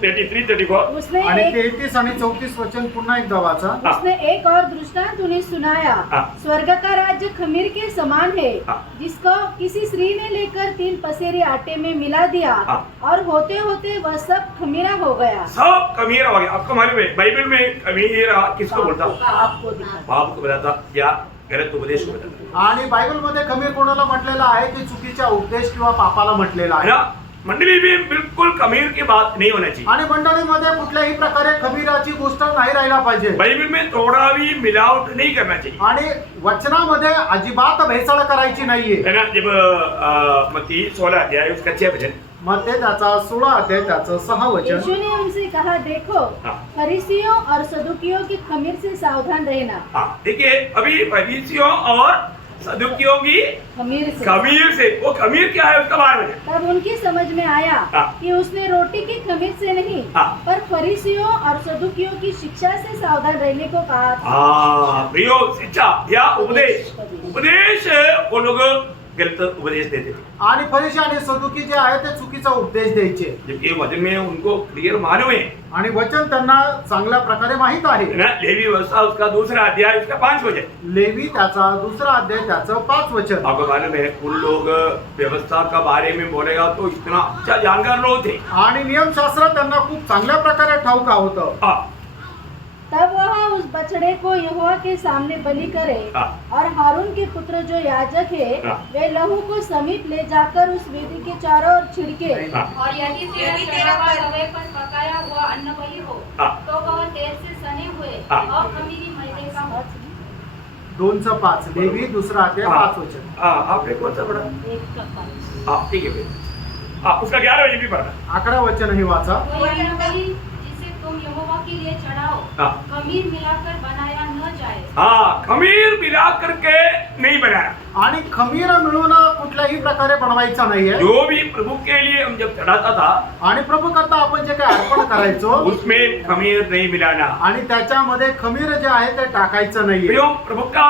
33-34. उसने आणि एक 33 आणि 34 वचन पुन्हा एकदा वाचा. उसने एक और दृष्टांत उन्हें सुनाया. स्वर्ग का राज्य खमीर के समान है, जिसको किसी स्त्री ने लेकर 3 पसेरी आटे में मिला दिया, और होते होते वह सब खमीरा हो गया. सब खमीरा हो गया. आपको मालूम है बाइबल में खमीरा किसको बोलता. आपको दिखा. बाप को बताता या गलत उपदेश को बताता आणि बायबलमध्ये खमीर कोणाला म्हटलेलं आहे की चुकीचा उपदेश किंवा पापाला म्हटलेला है आहे. ना. मंडली में बिल्कुल खमीर की बात नहीं होना चाहिए. आणि मंडळीमध्ये कुठल्याही प्रकारे खमीराची गोष्ट नाही राहायला पाहिजे. बाइबल में थोड़ा भी मिलावट नहीं करना चाहिए. आणि वचनामध्ये अजिबात भेसळ करायची नाहीये. है ना. जब मत्ती 16 अध्याय उसका 6 वचन, मग ते त्याचा 16 अध्याय त्याचं 6 वचन. यीशु ने उनसे कहा, देखो फरीसियों और सदुकियों की खमीर से सावधान रहना. देखिए अभी फरीसियों और सदुकियों की खमीर से। खमीर से। वो खमीर क्या है उसका बारे में? तब उनकी समझ में आया हाँ। कि उसने रोटी की खमीर से नहीं हाँ। पर फरीसियों और सदुकियों की शिक्षा से सावधान रहने को कहा था। हाँ प्रियो, शिक्षा या उपदेश, उपदेश वो लोग गलत उपदेश देते थे, आणि फरीसी आणि सदुकी जे आहे ते चुकीचा उपदेश द्यायचे जबकि वचन में उनको क्लियर मालूम है आणि वचन त्यांना चांगल्या प्रकारे माहित आहे ना। लेवी व्यवस्था उसका दूसरा अध्याय उसका 5 वचन। लेवी त्याचा दुसरा अध्याय त्याचं 5 वचन। आपको मालूम है उन लोग व्यवस्था का बारे में बोलेगा तो इतना अच्छा जानकार लोग थे। आणि नियमशास्त्र त्यांना खूप चांगल्या प्रकारे ठाऊक होतं। हाँ, तब वह उस बछड़े को यहोवा के सामने बलि करे हाँ। और हारून के पुत्र जो याजक है हाँ। वे लहू को समीप ले जाकर उस वेदी के चारों ओर छिड़के हाँ, और यदि तेरा यदि तेरा चढ़ावा पर- तवे पर पकाया हुआ अन्न बलि हो हाँ। तो वह तेल से सने हुए हाँ। और खमीरी मैदे का हो। 2चं 5 लेवी दुसरा अध्याय 5 वचन। हाँ, आपने कौन सा पढ़ा? हाँ ठीक है फिर। हाँ, उसका 11 वचन भी पढ़ना। 11 वचन हे वाचा। कोई अन्न बलि जिसे तुम यहोवा के लिए चढ़ाओ हाँ। खमीर मिलाकर बनाया न जाए। हाँ, खमीर मिला करके नहीं बनाया। आणि खमीर मिळून कुठल्याही प्रकारे बनवायचा नाहीये। जो भी प्रभु के लिए हम जब चढ़ाता था आणि प्रभू करता आपण जे काही अर्पण करायचो उसमें खमीर नहीं मिलाना। आणि त्याच्यामध्ये खमीर जे आहे ते टाकायचं नाहीये। प्रियो, प्रभु का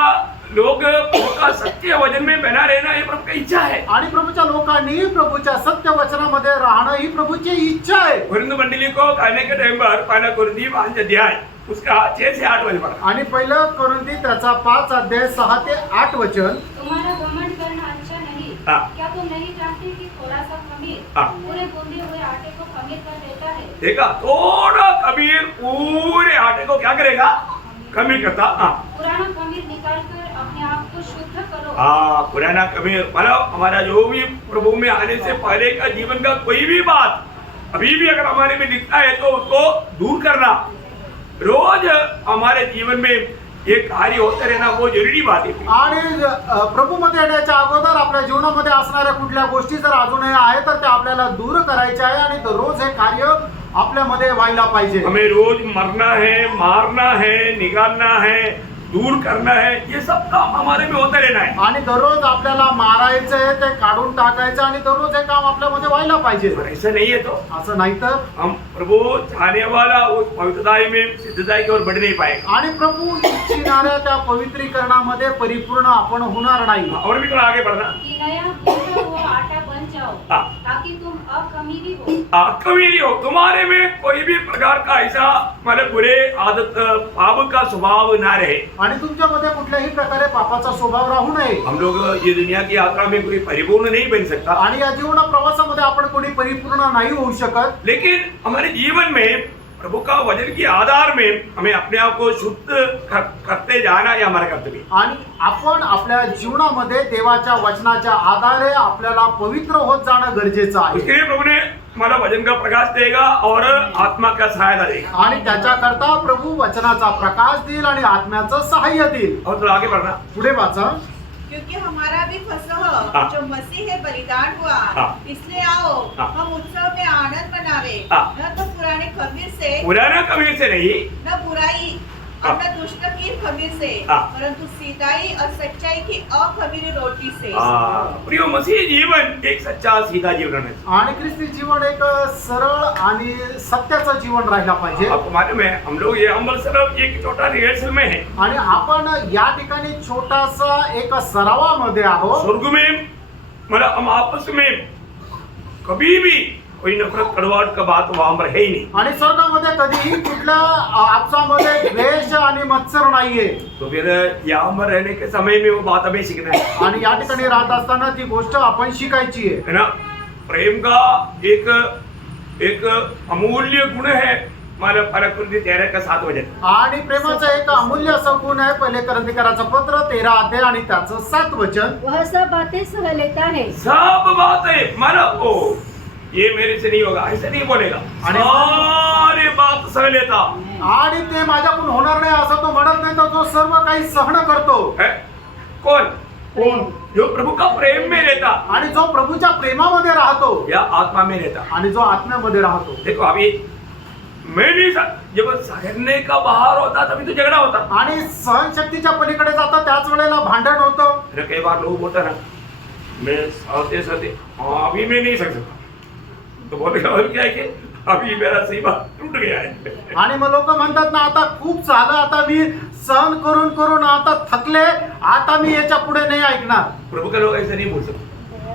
लोग प्रभु का सत्य वचन में बना रहना ये प्रभु की इच्छा है। आणि प्रभूच्या लोकांनी प्रभूच्या सत्य वचनामध्ये राहणं ही प्रभूची इच्छा आहे। कुरिन्थ मंडली को कहने के टाइम पर पहला कुरिन्थी 5 अध्याय उसका 6 से 8 वचन पढ़ा। आणि पहिलं कोरिन्थी त्याचा 5 अध्याय 6 ते 8 वचन। तुम्हारा घमंड करना अच्छा नहीं। हाँ। क्या तुम नहीं जानते कि थोड़ा सा खमीर हाँ। पूरे गूंदे हुए आटे को खमीर कर देता है। देखा, थोड़ा खमीर पूरे आटे को क्या करेगा? खमीर करता। हाँ, पुराना खमीर निकालकर अपने आप को शुद्ध करो। हाँ, पुराना खमीर मतलब हमारा जो भी प्रभु में आने से पहले का जीवन का कोई भी बात अभी भी अगर हमारे में दिखता है तो उसको दूर करना, रोज हमारे जीवन में ये कार्य होते रहना वो जरूरी बात है। आणि प्रभूमध्ये येण्याच्या अगोदर आपल्या जीवनामध्ये असणाऱ्या कुठल्या गोष्टी जर अजूनही आहे तर ते आपल्याला दूर करायचे आहे आणि दररोज हे कार्य आपल्यामध्ये व्हायला पाहिजे। हमें रोज मरना है, मारना है, निकालना है, दूर करना है, ये सब काम हमारे में होता रहना है। आणि दररोज आपल्याला मारायचंय, ते काढून टाकायचं आणि दररोज हे काम आपल्यामध्ये व्हायला पाहिजे। पर ऐसा नहीं है तो असं नाही तर हम प्रभु चाहने वाला उस पवित्रताई में सिद्धताई की ओर बढ़ नहीं पाएगा। आणि प्रभू इच्छिणाऱ्या त्या पवित्रीकरणामध्ये परिपूर्ण आपण होणार नाही। और भी थोड़ा आगे बढ़ना। कि नया गूंथा हुआ आटा बन जाओ हाँ। ताकि तुम अखमीरी हो। कमीरी हो, तुम्हारे में कोई भी प्रकार का ऐसा मतलब बुरे आदत पाप का स्वभाव ना रहे। आणि तुमच्यामध्ये कुठल्याही प्रकारे पापाचा स्वभाव राहू नये। हम लोग ये दुनिया की यात्रा में कोई परिपूर्ण नहीं बन सकता, आणि या जीवन प्रवासामध्ये आपण कोणी परिपूर्ण नाही होऊ शकत। लेकिन हमारे जीवन में प्रभु का वचन के आधार में हमें अपने आप को शुद्ध करते जाना ये हमारा कर्तव्य है। आणि आपण आपल्या जीवनामध्ये देवाच्या वचनाच्या आधारे आपल्याला पवित्र होत जाणं गरजेचं आहे। उसके लिए प्रभु ने हमारा वचन का प्रकाश देगा और आत्मा का सहायता देगा। आणि त्याच्याकरता प्रभू वचनाचा प्रकाश देईल आणि आत्म्याचं सहाय्य देईल। और थोड़ा आगे बढ़ना। पुढे वाचा। क्योंकि हमारा भी फसह हाँ। जो मसीह है बलिदान हुआ, हाँ। इसलिए आओ हाँ। हम उत्सव में आनंद मनावे, हाँ। न तो पुराने खमीर से, पुराना कमीर से नहीं, न बुराई और न दुष्ट की खमीर से, हाँ। परंतु सीधाई और सच्चाई की अखमीरी रोटी से। प्रिय मसीह जीवन एक सच्चा सीधा जीवन है। आणि ख्रिस्ती जीवन एक सरळ आणि सत्याचं जीवन राहिला पाहिजे। आपको मालूम है हम लोग ये अमल सिर्फ एक छोटा रिहर्सल में है। आणि आपण या ठिकाणी छोटासा एक सरावामध्ये आहोत। स्वर्ग में मतलब हम आपस में कभी भी कोई नफरत कड़वाहट का बात वहां पर है ही नहीं। आणि स्वर्गामध्ये कधीही कुठल्या आपसामध्ये द्वेष आणि मत्सर नाहीये। तो फिर यहाँ पर रहने के समय में वो बात हमें सीखना है। आणि या ठिकाणी राहत असताना ती गोष्ट आपण शिकायची आहे। है ना, प्रेम का एक अमूल्य गुण है हमारे फरक 13 का 7 वचन। आणि प्रेमाचा एक अमूल्य असं गुण आहे पहिले करंथीकराचं पत्र 13 अध्याय आणि त्याचं 7 वचन। वह सब बातें सह लेता है। सब बातें मानो ओ ये मेरे से नहीं होगा ऐसा नहीं बोलेगा, सारे बात सह लेता आणि ते माझ्याकडून होणार नाही असं तो म्हणत नाही, तर तो सर्व काही सहन करतो। है। कौन? जो प्रभु का प्रेम में रहता आणि जो प्रभूच्या प्रेमामध्ये राहतो या आत्मा में रहता। आणि जो आत्म्यामध्ये राहतो। देखो अभी मैं नहीं जब सहने का बाहर होता तभी तो झगड़ा होता। आणि सहनशक्तीच्या पलीकडे जातं त्याच वेळेला भांडण होतं. फिर कई बार लोग बोलते ना मैं सहते सहते अभी मैं नहीं सह सकता, तो बोलेगा और क्या है कि अभी मेरा सीमा टूट गया है। आणि मग लोक म्हणतात ना आता खूप झालं, आता मी सहन करून करून आता थकले, आता मी याच्या पुढे नाही ऐकणार. प्रभु के लोग ऐसे नहीं बोल सकते,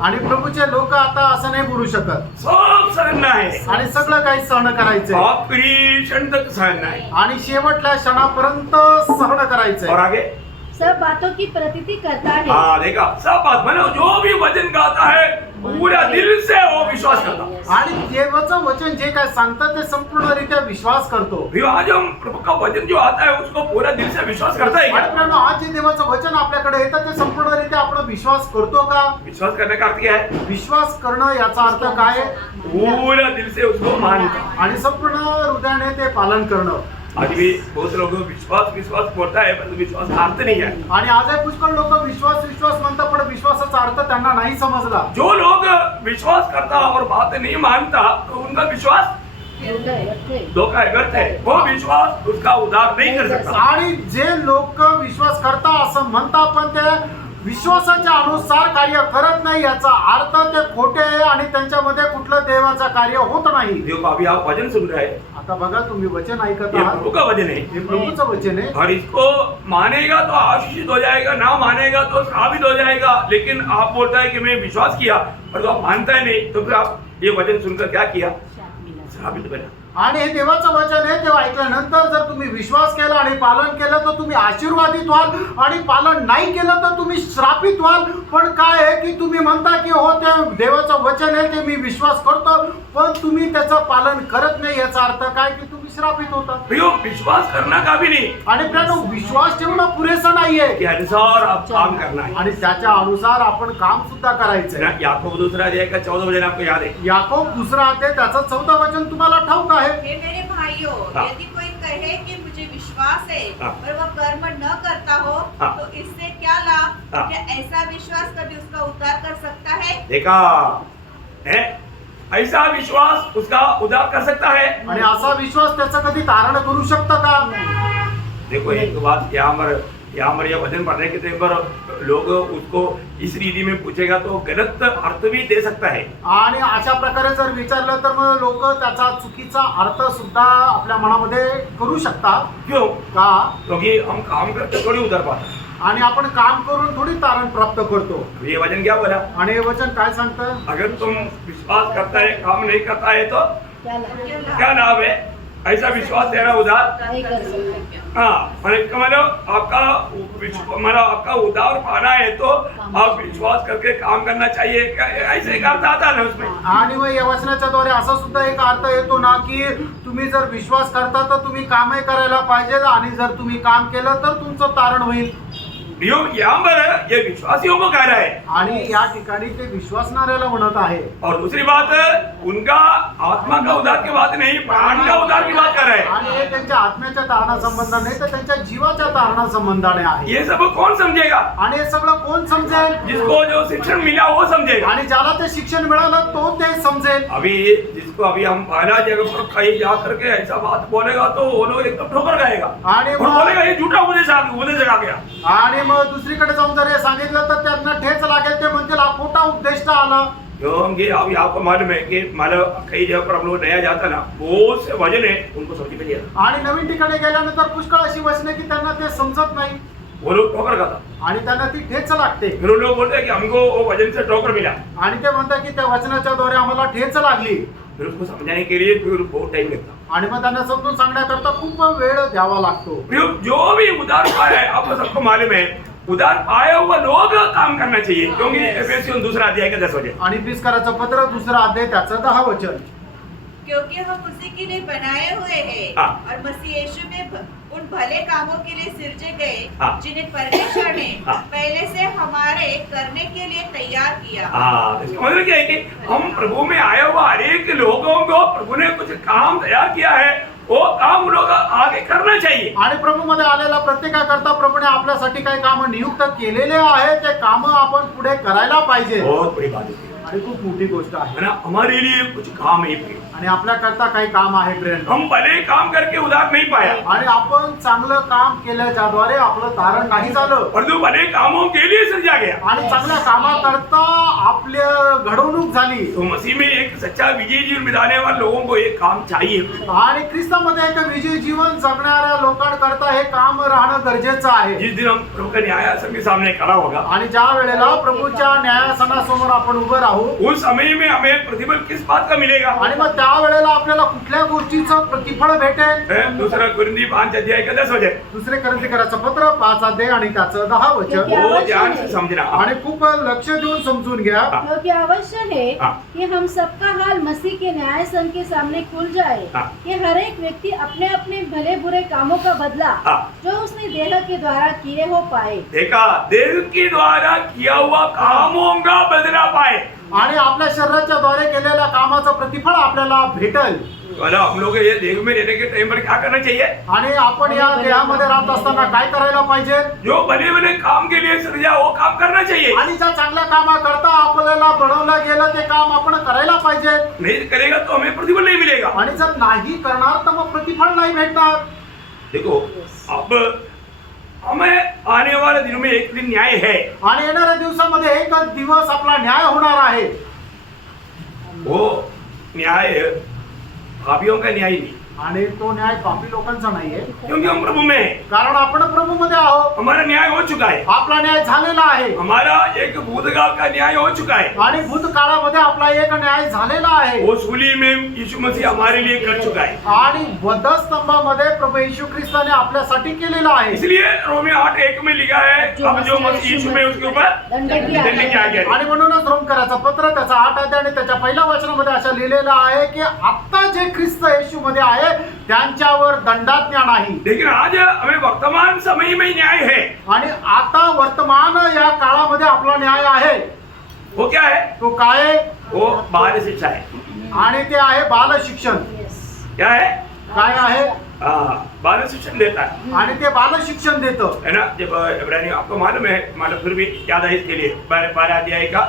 आणि प्रभूचे लोक आता असं नाही बोलू शकत. सब सहना है, आणि सगळं काही सहन करायचंय आखिरी क्षण तक सहना है आणि शेवटल्या क्षणापर्यंत सहन करायचंय. और आगे सब बातों की प्रतीति करता है. हाँ देखा, सब बात मानो जो भी वचन गाता है पूरा दिल से वो विश्वास करता। आणि देवाचं वचन जे काय सांगतं ते संपूर्णरित्या विश्वास करतो. भी आज हम प्रभु का वचन जो आता है उसको पूरा दिल से विश्वास करता है आणि क्या? मित्रांनो, आज जे देवाचं वचन आपल्याकडे येतं ते संपूर्णरित्या आपण विश्वास करतो का? विश्वास करने का अर्थ क्या है? विश्वास करणं याचा अर्थ काय आहे? पूरा दिल से उसको मानता। आणि संपूर्ण हृदयाने ते पालन करणं. आज भी बहुत लोग विश्वास विश्वास बोलता है पर विश्वास का अर्थ नहीं है। आणि आजही पुष्कळ लोक विश्वास विश्वास म्हणतात पण विश्वासाचा अर्थ त्यांना नाही समजला. जो लोग विश्वास करता और बात नहीं मानता तो उनका विश्वास धोखा है, व्यर्थ है। वो विश्वास उसका उद्धार नहीं कर सकता। आणि जे लोक विश्वास करता असं म्हणतात पण ते विश्वासाच्या अनुसार कार्य करत नाही याचा अर्थ ते खोटे आहे आणि त्यांच्यामध्ये कुठलं देवाचं कार्य होत नाही. देखो अभी आप वचन सुन रहे हैं, आता बघा तुम्ही वचन ऐकत ये आहात, प्रभु का वचन है हे प्रभूचं वचन आहे. और इसको मानेगा तो आशीषित हो जाएगा, ना मानेगा तो श्रापित हो जाएगा। लेकिन आप बोलता है कि मैं विश्वास किया और तो आप मानता है नहीं, तो फिर आप ये वचन सुनकर क्या किया? श्रापित बना। आणि हे देवाचं वचन आहे तेव्हा ऐकल्यानंतर जर तुम्ही विश्वास केला आणि पालन केलं तर तुम्ही आशीर्वादित व्हाल आणि पालन नाही केलं तर तुम्ही श्रापित व्हाल. पण काय आहे की तुम्ही म्हणता की हो ते देवाचं वचन आहे ते मी विश्वास करतो पण तुम्ही त्याचं पालन करत नाही, याचा अर्थ काय की तुम्ही श्रापित होता. प्रियो, विश्वास करना का भी नहीं, आणि प्रियांनो, विश्वास ठेवणं पुरेसं नाहीये के अनुसार आप काम करना है। आणि त्याच्या अनुसार आपण काम सुद्धा करायचंय. याकूब दूसरा अध्याय का 14 वचन आपको याद है? याकोब दुसरा अध्याय त्याचं 14 वचन तुम्हाला ठाऊक आहे. हे मेरे भाइयों, हाँ। यदि कोई कहे कि मुझे विश्वास है हाँ। पर वह कर्म न करता हो हाँ। तो इससे क्या लाभ? हाँ। क्या ऐसा विश्वास कभी उसका उद्धार कर सकता है? देखा है, ऐसा विश्वास उसका उद्धार कर सकता है। आणि असा विश्वास त्याचं कधी तारण करू शकतं का? देखो एक बात यहाँ पर यह वचन पढ़ने के टाइम पर लोग उसको इस रीति में पूछेगा तो गलत अर्थ भी दे सकता है। आणि अशा प्रकारे जर विचारलं तर मग लोक त्याचा चुकीचा अर्थ सुद्धा आपल्या मनामध्ये करू शकतात. क्यों? का? क्योंकि हम काम करके थोड़ी उधर पाते। आणि आपण काम करून थोडी तारण प्राप्त करतो. ये वचन क्या बोला? आणि हे वचन काय सांगतं? अगर तुम विश्वास करता है काम नहीं करता है तो क्या लाभ? क्या लाभ है? ऐसा विश्वास देना उधार नहीं कर सकते. हाँ, मतलब आपका उधार पाना है तो आप विश्वास करके काम करना चाहिए, ऐसे एक अर्थ आता है उसमें। आणि मग या वचनाच्या द्वारे असा सुद्धा एक अर्थ येतो ना की तुम्ही जर विश्वास करता तर तुम्ही कामही करायला पाहिजे आणि जर तुम्ही काम केलं तर तुमचं तारण होईल. यहाँ पर ये विश्वासियों को कह रहा है आणि या ठिकाणी ते विश्वासणाऱ्याला म्हणत आहे. और दूसरी बात उनका आत्मा का उद्धार की बात नहीं, प्राण का उद्धार की बात कर रहे हैं। आणि हे त्यांच्या आत्म्याच्या तारणा संबंधाने तर त्यांच्या जीवाच्या तारणा संबंधाने आहे. ये सब कौन समझेगा? आणि हे सगळं कोण समजेल? जिसको जो शिक्षण मिला वो समझेगा। आणि ज्याला ते शिक्षण मिळालं तो ते समजेल. अभी हम पहला जगह पर कहीं जा करके ऐसा बात बोलेगा तो वो लोग एकदम ठोकर खाएगा आणि और बोलेगा ये झूठा उपदेश आ गया। आणि मग दुसरीकडे जाऊन जर हे सांगितलं तर त्यांना ठेच लागेल, ते म्हणतील हा खोटा उपदेश आला. क्योंकि अभी आपको मालूम है कि मतलब कई जगह पर हम लोग नया जाता ना बहुत से वजन है उनको समझ में नहीं आता। आणि नवीन ठिकाणी गेल्यानंतर पुष्कळ अशी वचने की त्यांना ते समजत नाही वो लोग ठोकर खाता आणि त्यांना ती ठेच लागते. फिर वो लोग बोलते हैं कि हमको वो वजन से ठोकर मिला, आणि ते म्हणतात की त्या वचनाच्या द्वारे आम्हाला ठेच लागली. फिर उसको समझाने के लिए फिर बहुत टाइम लगता। आणि मग त्यांना समजून सांगण्याकरता खूप वेळ द्यावा लागतो. फिर जो भी उधार पाया है आपको सबको मालूम है, उधार पाए हुए लोग काम करना चाहिए। क्योंकि एफेसियन दूसरा अध्याय का 10 वचन, आणि 20 कराचं पत्र दुसरा अध्याय त्याचं 10 वचन, क्योंकि हम उसी के लिए बनाए हुए हैं हाँ। और मसीह यीशु में उन भले कामों के लिए सिरजे गए हाँ। जिन्हें परमेश्वर ने हाँ। पहले से हमारे करने के लिए तैयार किया। हाँ, इसका मतलब क्या है कि हम प्रभु में आए हुए हर एक लोगों को प्रभु ने कुछ काम तैयार किया है, वो काम लोग आगे करना चाहिए। आणि प्रभूमध्ये आलेला प्रत्येकाकरता प्रभूने आपल्यासाठी काही कामं नियुक्त केलेले आहे, ते कामं आपण पुढे करायला पाहिजे. बहुत बड़ी बात है। आणि खूप मोठी गोष्ट आहे है ना, हमारे लिए कुछ काम है प्रिय। आणि आपल्याकरता काही काम आहे फ्रेंड हम भले काम करके उधार नहीं पाया, आणि आपण चांगलं काम केल्याच्याद्वारे आपलं तारण नाही झालं परंतु भले कामों के लिए सृजा गया। आणि चांगल्या कामाकरता आपल्या घडवणूक झाली तो मसीह में एक सच्चा विजयी जीवन बिताने वाले लोगों को एक काम चाहिए। आणि ख्रिस्तामध्ये एक विजयी जीवन जगणाऱ्या लोकांकरता हे काम राहणं गरजेचं आहे जिस दिन हम प्रभु का न्यायासन के सामने खड़ा होगा, आणि ज्या वेळेला प्रभूच्या न्यायासनासमोर आपण उभं राहू उस समय में हमें प्रतिफल किस बात का मिलेगा? आणि मग त्या वेळेला आपल्याला कुठल्या गोष्टीचं प्रतिफळ भेटेल है, दूसरा कुरिन्थी 5:10 दुसरे करंथीकराचं पत्र 5 अध्याय आणि त्याचं 10 वचन वो ध्यान से समझना। आणि खूप लक्ष देऊन समजून घ्या क्योंकि आवश्यक है हाँ। कि हम सबका हाल मसीह के न्यायसन के सामने खुल जाए हाँ। कि हर एक व्यक्ति अपने अपने भले बुरे कामों का बदला हाँ। जो उसने देह के द्वारा किए हो पाए। देखा, देव के द्वारा किया हुआ कामों का बदला पाए। आणि आपल्या शरीराच्या द्वारे केलेल्या कामाचं प्रतिफळ आपल्याला भेटेल बोला, हम लोग ये देव में रहने के टाइम पर क्या करना चाहिए? आणि आपण या देहामध्ये राहत असताना काय करायला पाहिजे जो भले भले काम के लिए सृजा वो काम करना चाहिए। आणि ज्या चांगल्या कामाकरता आपल्याला बनवलं गेलं ते काम आपण करायला पाहिजे नहीं करेगा तो हमें प्रतिफल नहीं मिलेगा। आणि जर नाही करणार तर मग प्रतिफळ नाही भेटणार देखो, अब हमें आने वाले दिनों में एक दिन न्याय है। आणि येणाऱ्या दिवसामध्ये एक दिवस आपला न्याय होणार आहे वो न्याय पापियों का न्याय नहीं, आणि तो न्याय पापी लोकांचा नाहीये क्योंकि हम प्रभु में हैं। कारण आपण प्रभूमध्ये आहोत हमारा न्याय हो चुका है। आपला न्याय झालेला आहे हमारा एक भूतकाल का न्याय हो चुका है। आणि भूतकाळामध्ये आपला एक न्याय झालेला आहे वो सूली में यीशु मसीह हमारे लिए कर चुका है। आणि वधस्तंभामध्ये प्रभू येशू ख्रिस्ताने आपल्यासाठी केलेला आहे इसलिए रोमी 8:1 में लिखा है, अब जो मसीह यीशु में उसके ऊपर दंड की दंड की आज्ञा है। आणि म्हणूनच रोमकराचं पत्र त्याचा 8 अध्याय आणि त्याच्या पहिल्या वचनामध्ये असं लिहिलेलं आहे की आता जे ख्रिस्त येशू मध्ये आहे त्यांच्यावर दंडाज्ञा नाही लेकिन आज हमें वर्तमान समय में न्याय है। आणि आता वर्तमान या काळामध्ये आपला न्याय आहे वो क्या है? तो काय आहे? वो बाल शिक्षा है। आणि ते आहे बाल शिक्षण क्या है? काय आहे बाल शिक्षण देता है, आणि ते बाल शिक्षण देतं है ना। जब इब्रानी आपको मालूम है, मालूम फिर भी याद है इसके लिए 12 अध्याय का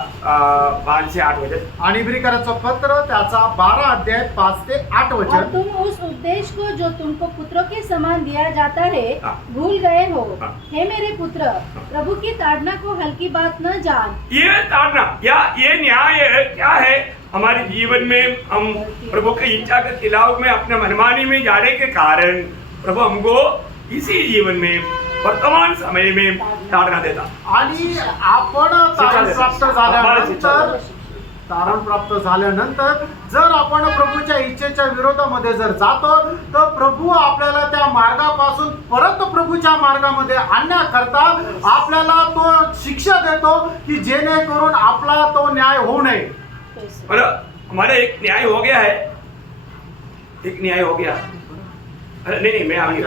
5 से 8 वचन। आणि इब्रिकराचं पत्र त्याचा 12 अध्याय 5 ते 8 और वचन तुम उस उपदेश को जो तुमको पुत्रों के समान दिया जाता है हाँ। भूल गए हो। हाँ। हे मेरे पुत्र, प्रभु की ताड़ना को हल्की बात न जान। ये ताड़ना या ये न्याय क्या है? हमारे जीवन में हम प्रभु की इच्छा के खिलाफ में अपने मनमानी में जाने के कारण प्रभु हमको इसी जीवन में वर्तमान समय में ताड़ना देता। आणि आपण तारण प्राप्त झाल्यानंतर जर आपण प्रभूच्या इच्छेच्या विरोधामध्ये जर जातो तर प्रभू आपल्याला त्या मार्गापासून परत प्रभूच्या मार्गामध्ये आणण्याकरता आपल्याला तो शिक्षा देतो की जेणेकरून आपला तो न्याय होऊ नये मतलब हमारा एक न्याय हो गया है, एक न्याय हो गया। अरे नहीं, मैं आगे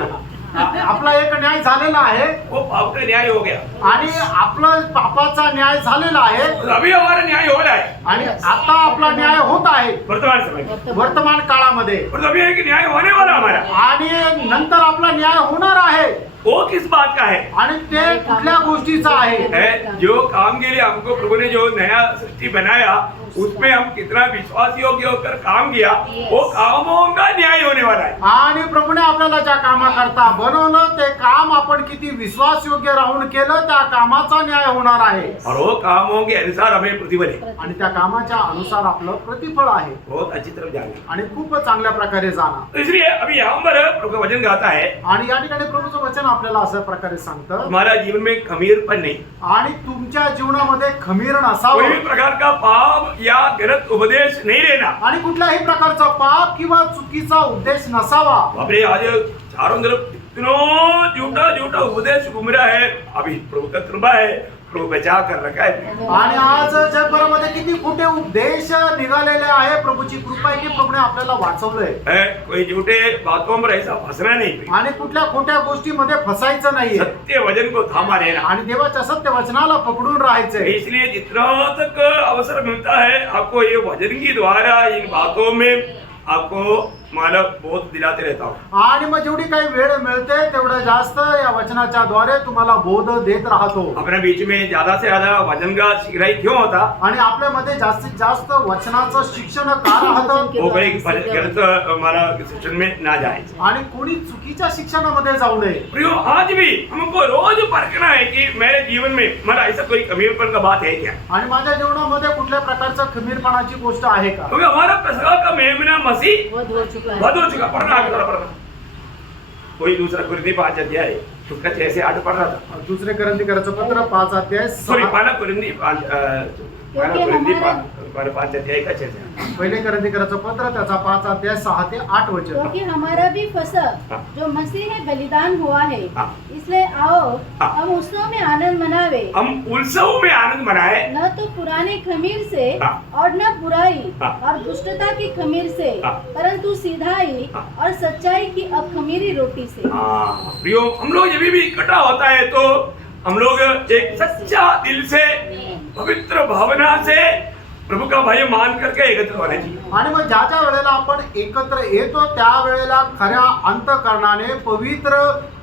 आपला एक न्याय झालेला आहे वो पाप का न्याय हो गया। आणि आपला पापाचा न्याय झालेला आहे अभी हमारा न्याय हो रहा है आणि आता आपला न्याय होत आहे वर्तमान समय में, वर्तमान काळामध्ये और अभी एक न्याय होने वाला हमारा। आणि नंतर आपला न्याय होणार आहे वो किस बात का है? आणि ते कुठल्या गोष्टीचा आहे है जो काम के लिए हमको प्रभु ने जो नया सृष्टि बनाया उसमें हम कितना विश्वास योग्य होकर काम किया, वो कामों का न्याय होने वाला है। आणि प्रभूने आपल्याला ज्या कामाकरता बनवलं ते काम आपण किती विश्वास योग्य राहून केलं त्या कामाचा न्याय होणार आहे और वो कामों के अनुसार हमें प्रतिफल है। आणि त्या कामाच्या अनुसार आपलं प्रतिफळ आहे बहुत अच्छी तरफ जाएंगे। आणि खूप चांगल्या प्रकारे जाणार तो इसलिए अभी यहाँ पर प्रभु का वचन गाता है, आणि या ठिकाणी प्रभूचं वचन आपल्याला अशा प्रकारे सांगतं हमारा जीवन में खमीरपन नहीं, आणि तुमच्या जीवनामध्ये खमीर कोई नसावं भी प्रकार का पाप या गलत उपदेश नहीं लेना। आणि कुठल्याही प्रकारचा पाप किंवा चुकीचा उद्देश नसावा बापरे, आज चारों तरफ इतना झूठा उपदेश घूम रहा है। अभी प्रभु का कृपा है, प्रभु बचा कर रखा है। आणि आज जगभरामध्ये किती खोटे उपदेश निघालेले आहे प्रभूची कृपा आहे की प्रभूने आपल्याला वाचवलंय है, कोई झूठे बातों पर ऐसा फंसना नहीं, आणि कुठल्या खोट्या गोष्टीमध्ये फसायचं नाहीये सत्य वचन को थामा रहना। आणि देवाच्या सत्य वचनाला पकडून राहायचंय इसलिए जितना तक अवसर मिलता है आपको ये वचन के द्वारा इन बातों में आपको मला बोध दिलाते रहता हूँ। आणि मग जेवढी काही वेळ मिळते तेवढं जास्त या वचनाच्या द्वारे तुम्हाला बोध देत राहतो. अपने बीच में ज्यादा से ज्यादा वचन का सिखलाई क्यों होता? आणि आपल्यामध्ये जास्तीत जास्त वचनाचं शिक्षण का राहतं? वो कोई गलत हमारा शिक्षण में ना जाए। आणि कोणी चुकीच्या शिक्षणामध्ये जाऊ नये. प्रियो, आज भी हमको रोज परखना है कि मेरे जीवन में मतलब ऐसा कोई कमीरपन का बात है क्या? आणि माझ्या जीवनामध्ये कुठल्या प्रकारचं खमीरपणाची गोष्ट आहे का? क्योंकि हमारा पेशवा का मेमना मसीह वध हो चुका है. बद हो चुका। पढ़ना आगे थोड़ा पढ़ना। कोई दूसरा कुरिन्ती 5 अध्याय उसका 6 से 8 पढ़ रहा था। दुसरे करंथीकराचं पत्र 5 अध्याय सॉरी, 6 पहला कुरिन्ती 5 अध्याय का 6 से 8। पहिले करंथीकराचं पत्र त्याचा 5 अध्याय 6 ते 8 वचन. क्योंकि हमारा भी फसह हाँ। जो मसीह है बलिदान हुआ है, हाँ। इसलिए आओ हाँ। हम उत्सव में आनंद मनावे, हम उत्सव में आनंद मनाए। न तो पुराने खमीर से हाँ। और न बुराई हाँ। और दुष्टता की खमीर से, हाँ। परंतु सीधाई हाँ। और सच्चाई की अखमीरी रोटी से. हाँ प्रियो, हम लोग जब भी इकट्ठा होता है तो हम लोग एक सच्चा दिल से पवित्र भावना से प्रभु का भय मान करके एकत्र होने चाहिए। आणि मग ज्या ज्या वेळेला आपण एकत्र येतो त्या वेळेला खऱ्या अंतःकरणाने पवित्र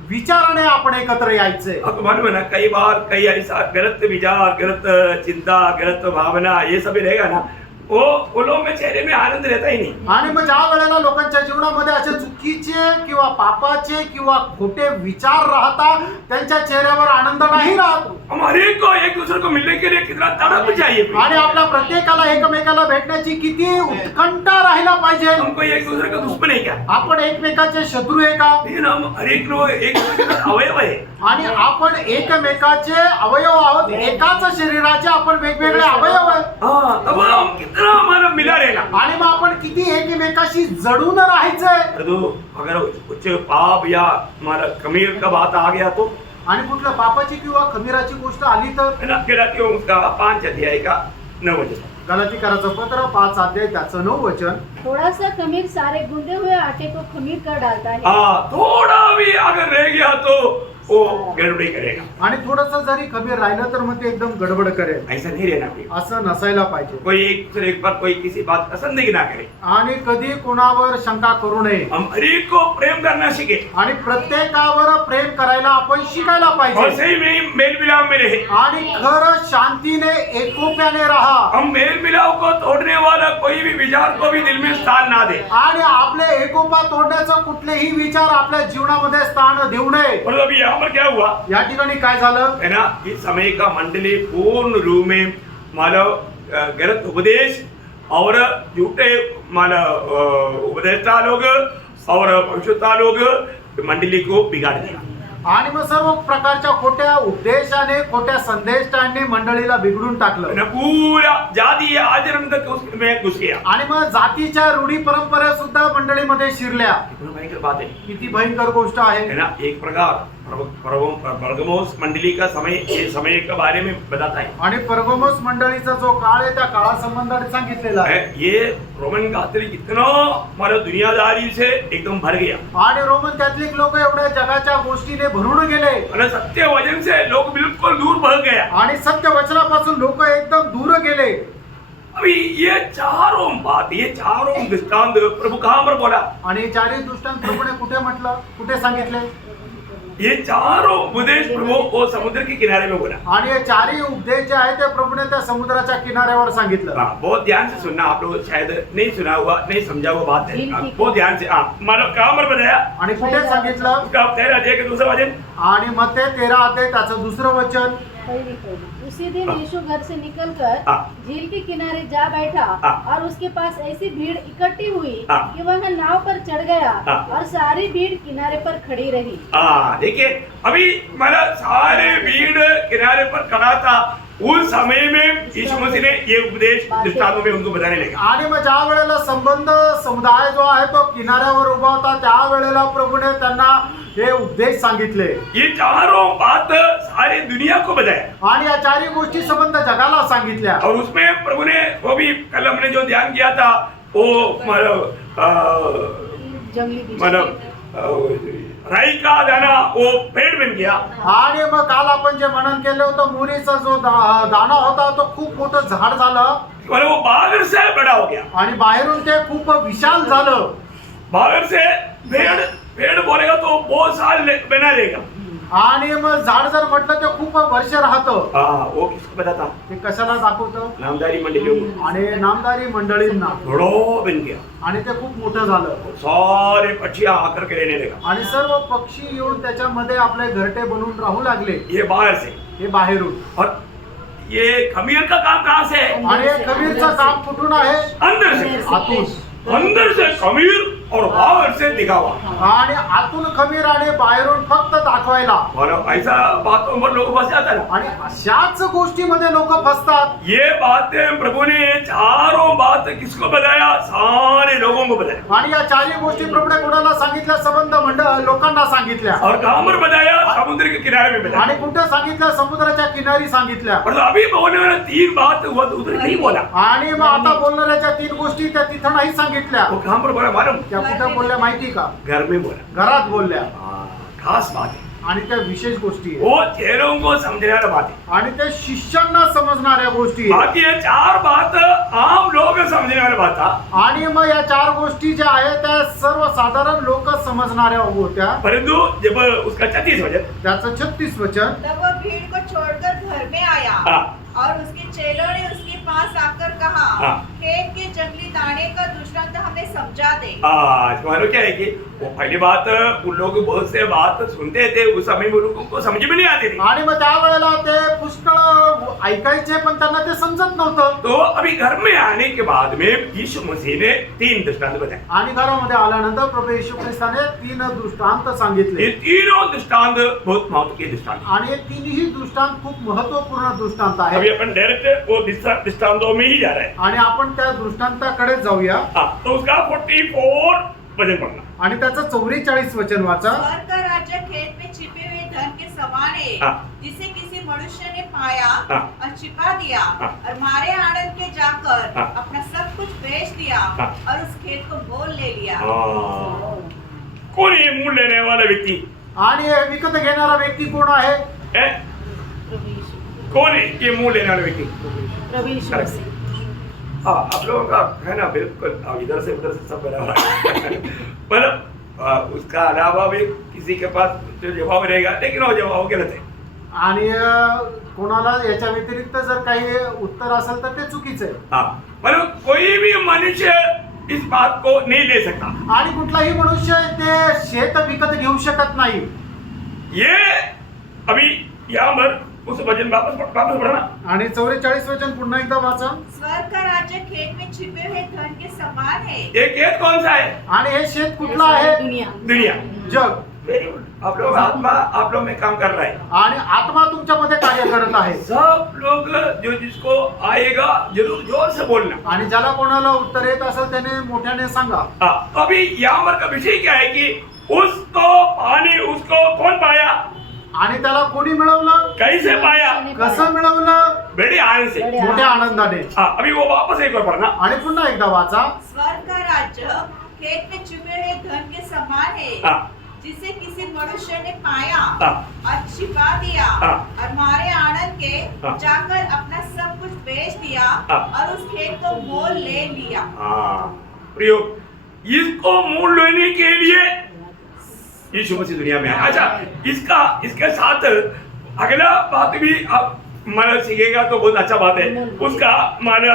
विचाराने आपण एकत्र यायचे. आपको मालूम है ना, कई बार कई ऐसा गलत विचार, गलत चिंता, गलत भावना ये सब रहेगा ना, वो लोगों में चेहरे में आनंद रहता ही नहीं। आणि मग ज्या वेळेला लोकांच्या जीवनामध्ये असे चुकीचे किंवा पापाचे किंवा खोटे विचार राहतात त्यांच्या चेहऱ्यावर आनंद नाही राहत. हम हर एक को एक दूसरे को मिलने के लिए कितना तड़प चाहिए। आणि आपल्या प्रत्येकाला एकमेकाला भेटण्याची किती उत्कंठा राहिला पाहिजे. हमको एक दूसरे का दुश्मन है क्या? आपण एकमेकाचे शत्रू आहे का? लेकिन हम हर एक लोग एक दूसरे के साथ अवयव है। आणि आपण एकमेकाचे अवयव आहोत. एकाच शरीराचे आपण वेगवेगळे अवयव आहेत. हाँ, तब हम कितना हमारा मिला रहेगा। आणि मग आपण किती एकमेकाशी जडून राहायचंय. तो अगर कुछ पाप या हमारा कमीर का बात आ गया तो आणि कुठलं पापाची किंवा खमीराची गोष्ट आली तर है ना, गलातियों उसका 5 अध्याय का 9 वचन। गलातीकराचं पत्र 5 अध्याय त्याचं 9 वचन. थोड़ा सा खमीर सारे गूंदे हुए आटे को खमीर कर डालता है. हाँ, थोड़ा भी अगर रह गया तो वो गड़बड़ी करेगा। आणि थोडस जरी खमीर राहिलं तर मग ते एकदम गडबड करेल. ऐसा नहीं रहना चाहिए। असं नसायला पाहिजे. कोई एक पर कोई किसी बात पसंद ही ना करे। आणि कधी कोणावर शंका करू नये. हम हर एक को प्रेम करना सीखे आणि प्रत्येकावर प्रेम करायला आपण शिकायला और पाहिजे. सही में मेल मिलाप में रहे। आणि खरं शांतीने एकोप्याने राहा. हम मेल मिलाप को तोड़ने वाला कोई भी विचार को भी दिल में स्थान ना दे। आणि आपले एकोपा तोडण्याचं कुठलेही विचार आपल्या जीवनामध्ये स्थान देऊ नये. और अभी यहाँ पर क्या हुआ या ठिकाणी काय झालं है ना, इस समय का मंडली पूर्ण रूप में मानव गलत उपदेश और झूठे मानव उपदेष्टा लोग और भविष्यता लोग मंडली को बिगाड़ दिया। आणि मग सर्व प्रकारच्या खोट्या उपदेशाने खोट्या संदेशाने मंडळीला बिघडून टाकलं. ना पूरा जातीय आचरण तक उसमें घुस गया। आणि मग जातीच्या रूढी परंपरा सुद्धा मंडळीमध्ये शिरल्या. कितना भयंकर बात है, किती भयंकर गोष्ट आहे. है ना। एक प्रकार परगमोस मंडली का समय, ये समय के बारे में बताता है। आणि परगमोस मंडळीचा जो काळ आहे त्या काळासंबंधाने सांगितलेला आहे. ये रोमन कैथोलिक इतना हमारा दुनियादारी से एकदम भर गया आणि रोमन कॅथलिक लोक एवढ्या जगाच्या गोष्टीने भरून गेले और सत्य वचन से लोग बिल्कुल दूर भाग गया। आणि सत्य वचनापासून लोक एकदम दूर गेले. अभी ये चारों बात, ये चारों दृष्टांत प्रभु कहाँ पर बोला? आणि चारही दृष्टांत प्रभूने कुठे म्हटलं, कुठे सांगितले? ये चारों उपदेश प्रभु वो समुद्र के किनारे में बोला। आणि हे चारही उपदेश जे आहे ते प्रभूने त्या समुद्राच्या किनाऱ्यावर सांगितलं. हाँ, बहुत ध्यान से सुनना। आप लोग शायद नहीं सुना हुआ, नहीं समझा हुआ बात है। बहुत ध्यान से। हाँ, मानो कहाँ पर बताया? आणि कुठे सांगितलं? उसका 13 अध्याय के दूसरा वचन। आणि मग ते 13 अध्याय त्याचं दुसरं वचन. उसी दिन यीशु घर से निकलकर हाँ। झील के किनारे जा बैठा हाँ। और उसके पास ऐसी भीड़ इकट्ठी हुई हाँ। कि वह नाव पर चढ़ गया हाँ। और सारी भीड़ किनारे पर खड़ी रही. हाँ, देखिए अभी मतलब सारे भीड़ किनारे पर खड़ा था। उस समय में यीशु मसीह ने ये उपदेश दृष्टांतों में उनको बताने लगा। आणि मग ज्या वेळेला संबंध समुदाय जो आहे तो किनाऱ्यावर उभा होता त्या वेळेला प्रभूने त्यांना हे उपदेश सांगितले. ये चारों बात सारी दुनिया को बताया आणि या चारही गोष्टी संबंध जगाला सांगितल्या. और उसमें प्रभु ने वो भी कल हमने जो ध्यान किया था वो मतलब राई का दाना वो पेड़ बन गया। आणि मग काल आपण जे मनन केलं होतं मुरीचा जो दाणा होता तो खूप मोठं झाड झालं और वो बाहर से बड़ा हो गया। आणि बाहेरून ते खूप विशाल झालं. बाहर से भेड़ भेड़ बोलेगा तो बहुत साल बना लेगा। आणि मग झाड जर म्हटलं ते खूप वर्ष राहतं. हाँ, वो किसको बताता? ते कशाला दाखवतं? नामदारी मंडलियों को। आणि नामदारी मंडळींना. घोड़ो बन गया, आणि ते खूप मोठं झालं. सारे पक्षियां आकर के रहने लगा। आणि सर्व पक्षी येऊन त्याच्यामध्ये आपले घरटे बनवून राहू लागले. ये बाहर से, हे बाहेरून. और ये खमीर का काम कहाँ से है? आणि हे खमीरचं काम कुठून आहे? अंदर से। आतून. अंदर से खमीर और बाहर से दिखावा। आणि आतून खमीर आणि बाहेरून फक्त दाखवायला. और ऐसा बातों पर लोग फंस जाता है। आणि अशाच गोष्टीमध्ये लोक फसतात. ये बातें प्रभु ने चारों बात किसको बताया? सारे लोगों को बताया। आणि या चारही गोष्टी प्रभूने कोणाला सांगितल्या? संबंध मंडळ लोकांना सांगितल्या. और कहाँ पर बताया? समुद्र के किनारे में बताया। आणि कुठे सांगितल्या? समुद्राच्या किनारी सांगितल्या. और अभी बोलने वाला 3 बात वो उधर नहीं बोला। आणि मग आता बोलणाऱ्याच्या 3 गोष्टी त्या तिथं नाही सांगितल्या. वो कहाँ पर बोला मालूम? त्या कुठे बोलल्या माहिती का? घर में बोला। घरात बोलल्या. खास बात है, आणि त्या विशेष गोष्टी आहेत. वो चेलों को समझने वाला बात है। आणि त्या शिष्यांना समजणाऱ्या गोष्टी आहेत. बाकी ये 4 बात आम लोग समझने वाला बात था। आणि मग या 4 गोष्टी ज्या आहेत त्या सर्वसाधारण लोक समजणाऱ्या होत्या. परंतु जब उसका 36 वचन, त्याचं 36 वचन. तब वो भीड़ को छोड़कर घर में आया हाँ। और उसके चेलों ने उसके पास आकर कहा, हाँ। खेत के जंगली दाने का दृष्टांत हमें समझा दे। मानो क्या है कि वो पहली बात उन लोग बहुत से बात सुनते थे, उस समय में लोगों को समझ में नहीं आती थी। आणि मग त्यावेळेला ते पुष्कळ ऐकायचे पण त्यांना ते समजत नव्हतं. तो अभी घर में आने के बाद में यीशु मसीह ने 3 दृष्टांत बताए। आणि घरामध्ये आल्यानंतर प्रभू येशू ख्रिस्ताने 3 दृष्टांत सांगितले. ये तीनों दृष्टांत बहुत महत्व के दृष्टांत हैं। आणि हे 3ही दृष्टांत खूप महत्वपूर्ण दृष्टांत आहे. अभी अपन डायरेक्ट वो दृष्टांतों में ही जा रहे हैं। आणि आपण त्या दृष्टांताकडे जाऊया. हाँ, तो उसका 44 वचन पढ़ना। आणि त्याचं 44 वचन वाचा. स्वर्ग का राज्य खेत में छिपे हुए धन के समान है, हाँ। जिसे किसी मनुष्य ने पाया हाँ। और छिपा दिया हाँ। और मारे आनंद के जाकर हाँ। अपना सब कुछ बेच दिया हाँ। और उस खेत को मोल ले लिया। हाँ। कौन है मूल लेने वाला व्यक्ति? आणि हे विकत घेणारा व्यक्ती कोण आहे? है? कौन है ये मूल लेने वाला व्यक्ति? प्रभु यीशु मसीह। हाँ, आप लोगों का है ना, बिल्कुल इधर से उधर से सब बराबर है। मतलब उसका अलावा भी किसी के पास जो जवाब रहेगा, लेकिन वो जवाब गलत है। आणि कोणाला याच्या व्यतिरिक्त जर काही उत्तर असेल तर ते चुकीचं आहे. हाँ, मतलब कोई भी मनुष्य इस बात को नहीं ले सकता। आणि कुठलाही मनुष्य ते शेत विकत घेऊ शकत नाही. ये अभी यहाँ पर उस वचन वापस पढ़ना। आणि 44 वचन पुन्हा एकदा वाचा. स्वर्ग का राज्य खेत में छिपे हुए धन के समान है। ये खेत कौन सा है? आणि हे शेत कुठलं आहे? दुनिया। दुनिया। जग. Very good. आप लोग आत्मा आप लोग में काम कर रहा है। आणि आत्मा तुमच्यामध्ये कार्य करत आहे. सब लोग जो जिसको आएगा जरूर जोर से बोलना। आणि ज्याला कोणाला उत्तर येत असेल त्याने मोठ्याने सांगा. हाँ, तो अभी यहाँ पर का विषय क्या है कि उसको पानी उसको कौन पाया? आणि त्याला कोणी मिळवलं? कैसे पाया? कसं मिळवलं? बड़े आनंद से। मोठ्या आनंदाने. हाँ, अभी वो वापस एक बार पढ़ना। आणि पुन्हा एकदा वाचा. स्वर्ग का राज्य खेत में छिपे हुए धन के समान है, हाँ। जिसे किसी मनुष्य ने पाया हाँ। और छिपा दिया हाँ। और मारे आनंद के हाँ। जाकर अपना सब कुछ बेच दिया हाँ। और उस खेत को मोल ले लिया। हाँ, प्रयोग इसको मूल लेने के लिए यीशु मसीह दुनिया में आया। अच्छा, इसके साथ अगला बात भी आप माना सीखेगा तो बहुत अच्छा बात है। उसका माना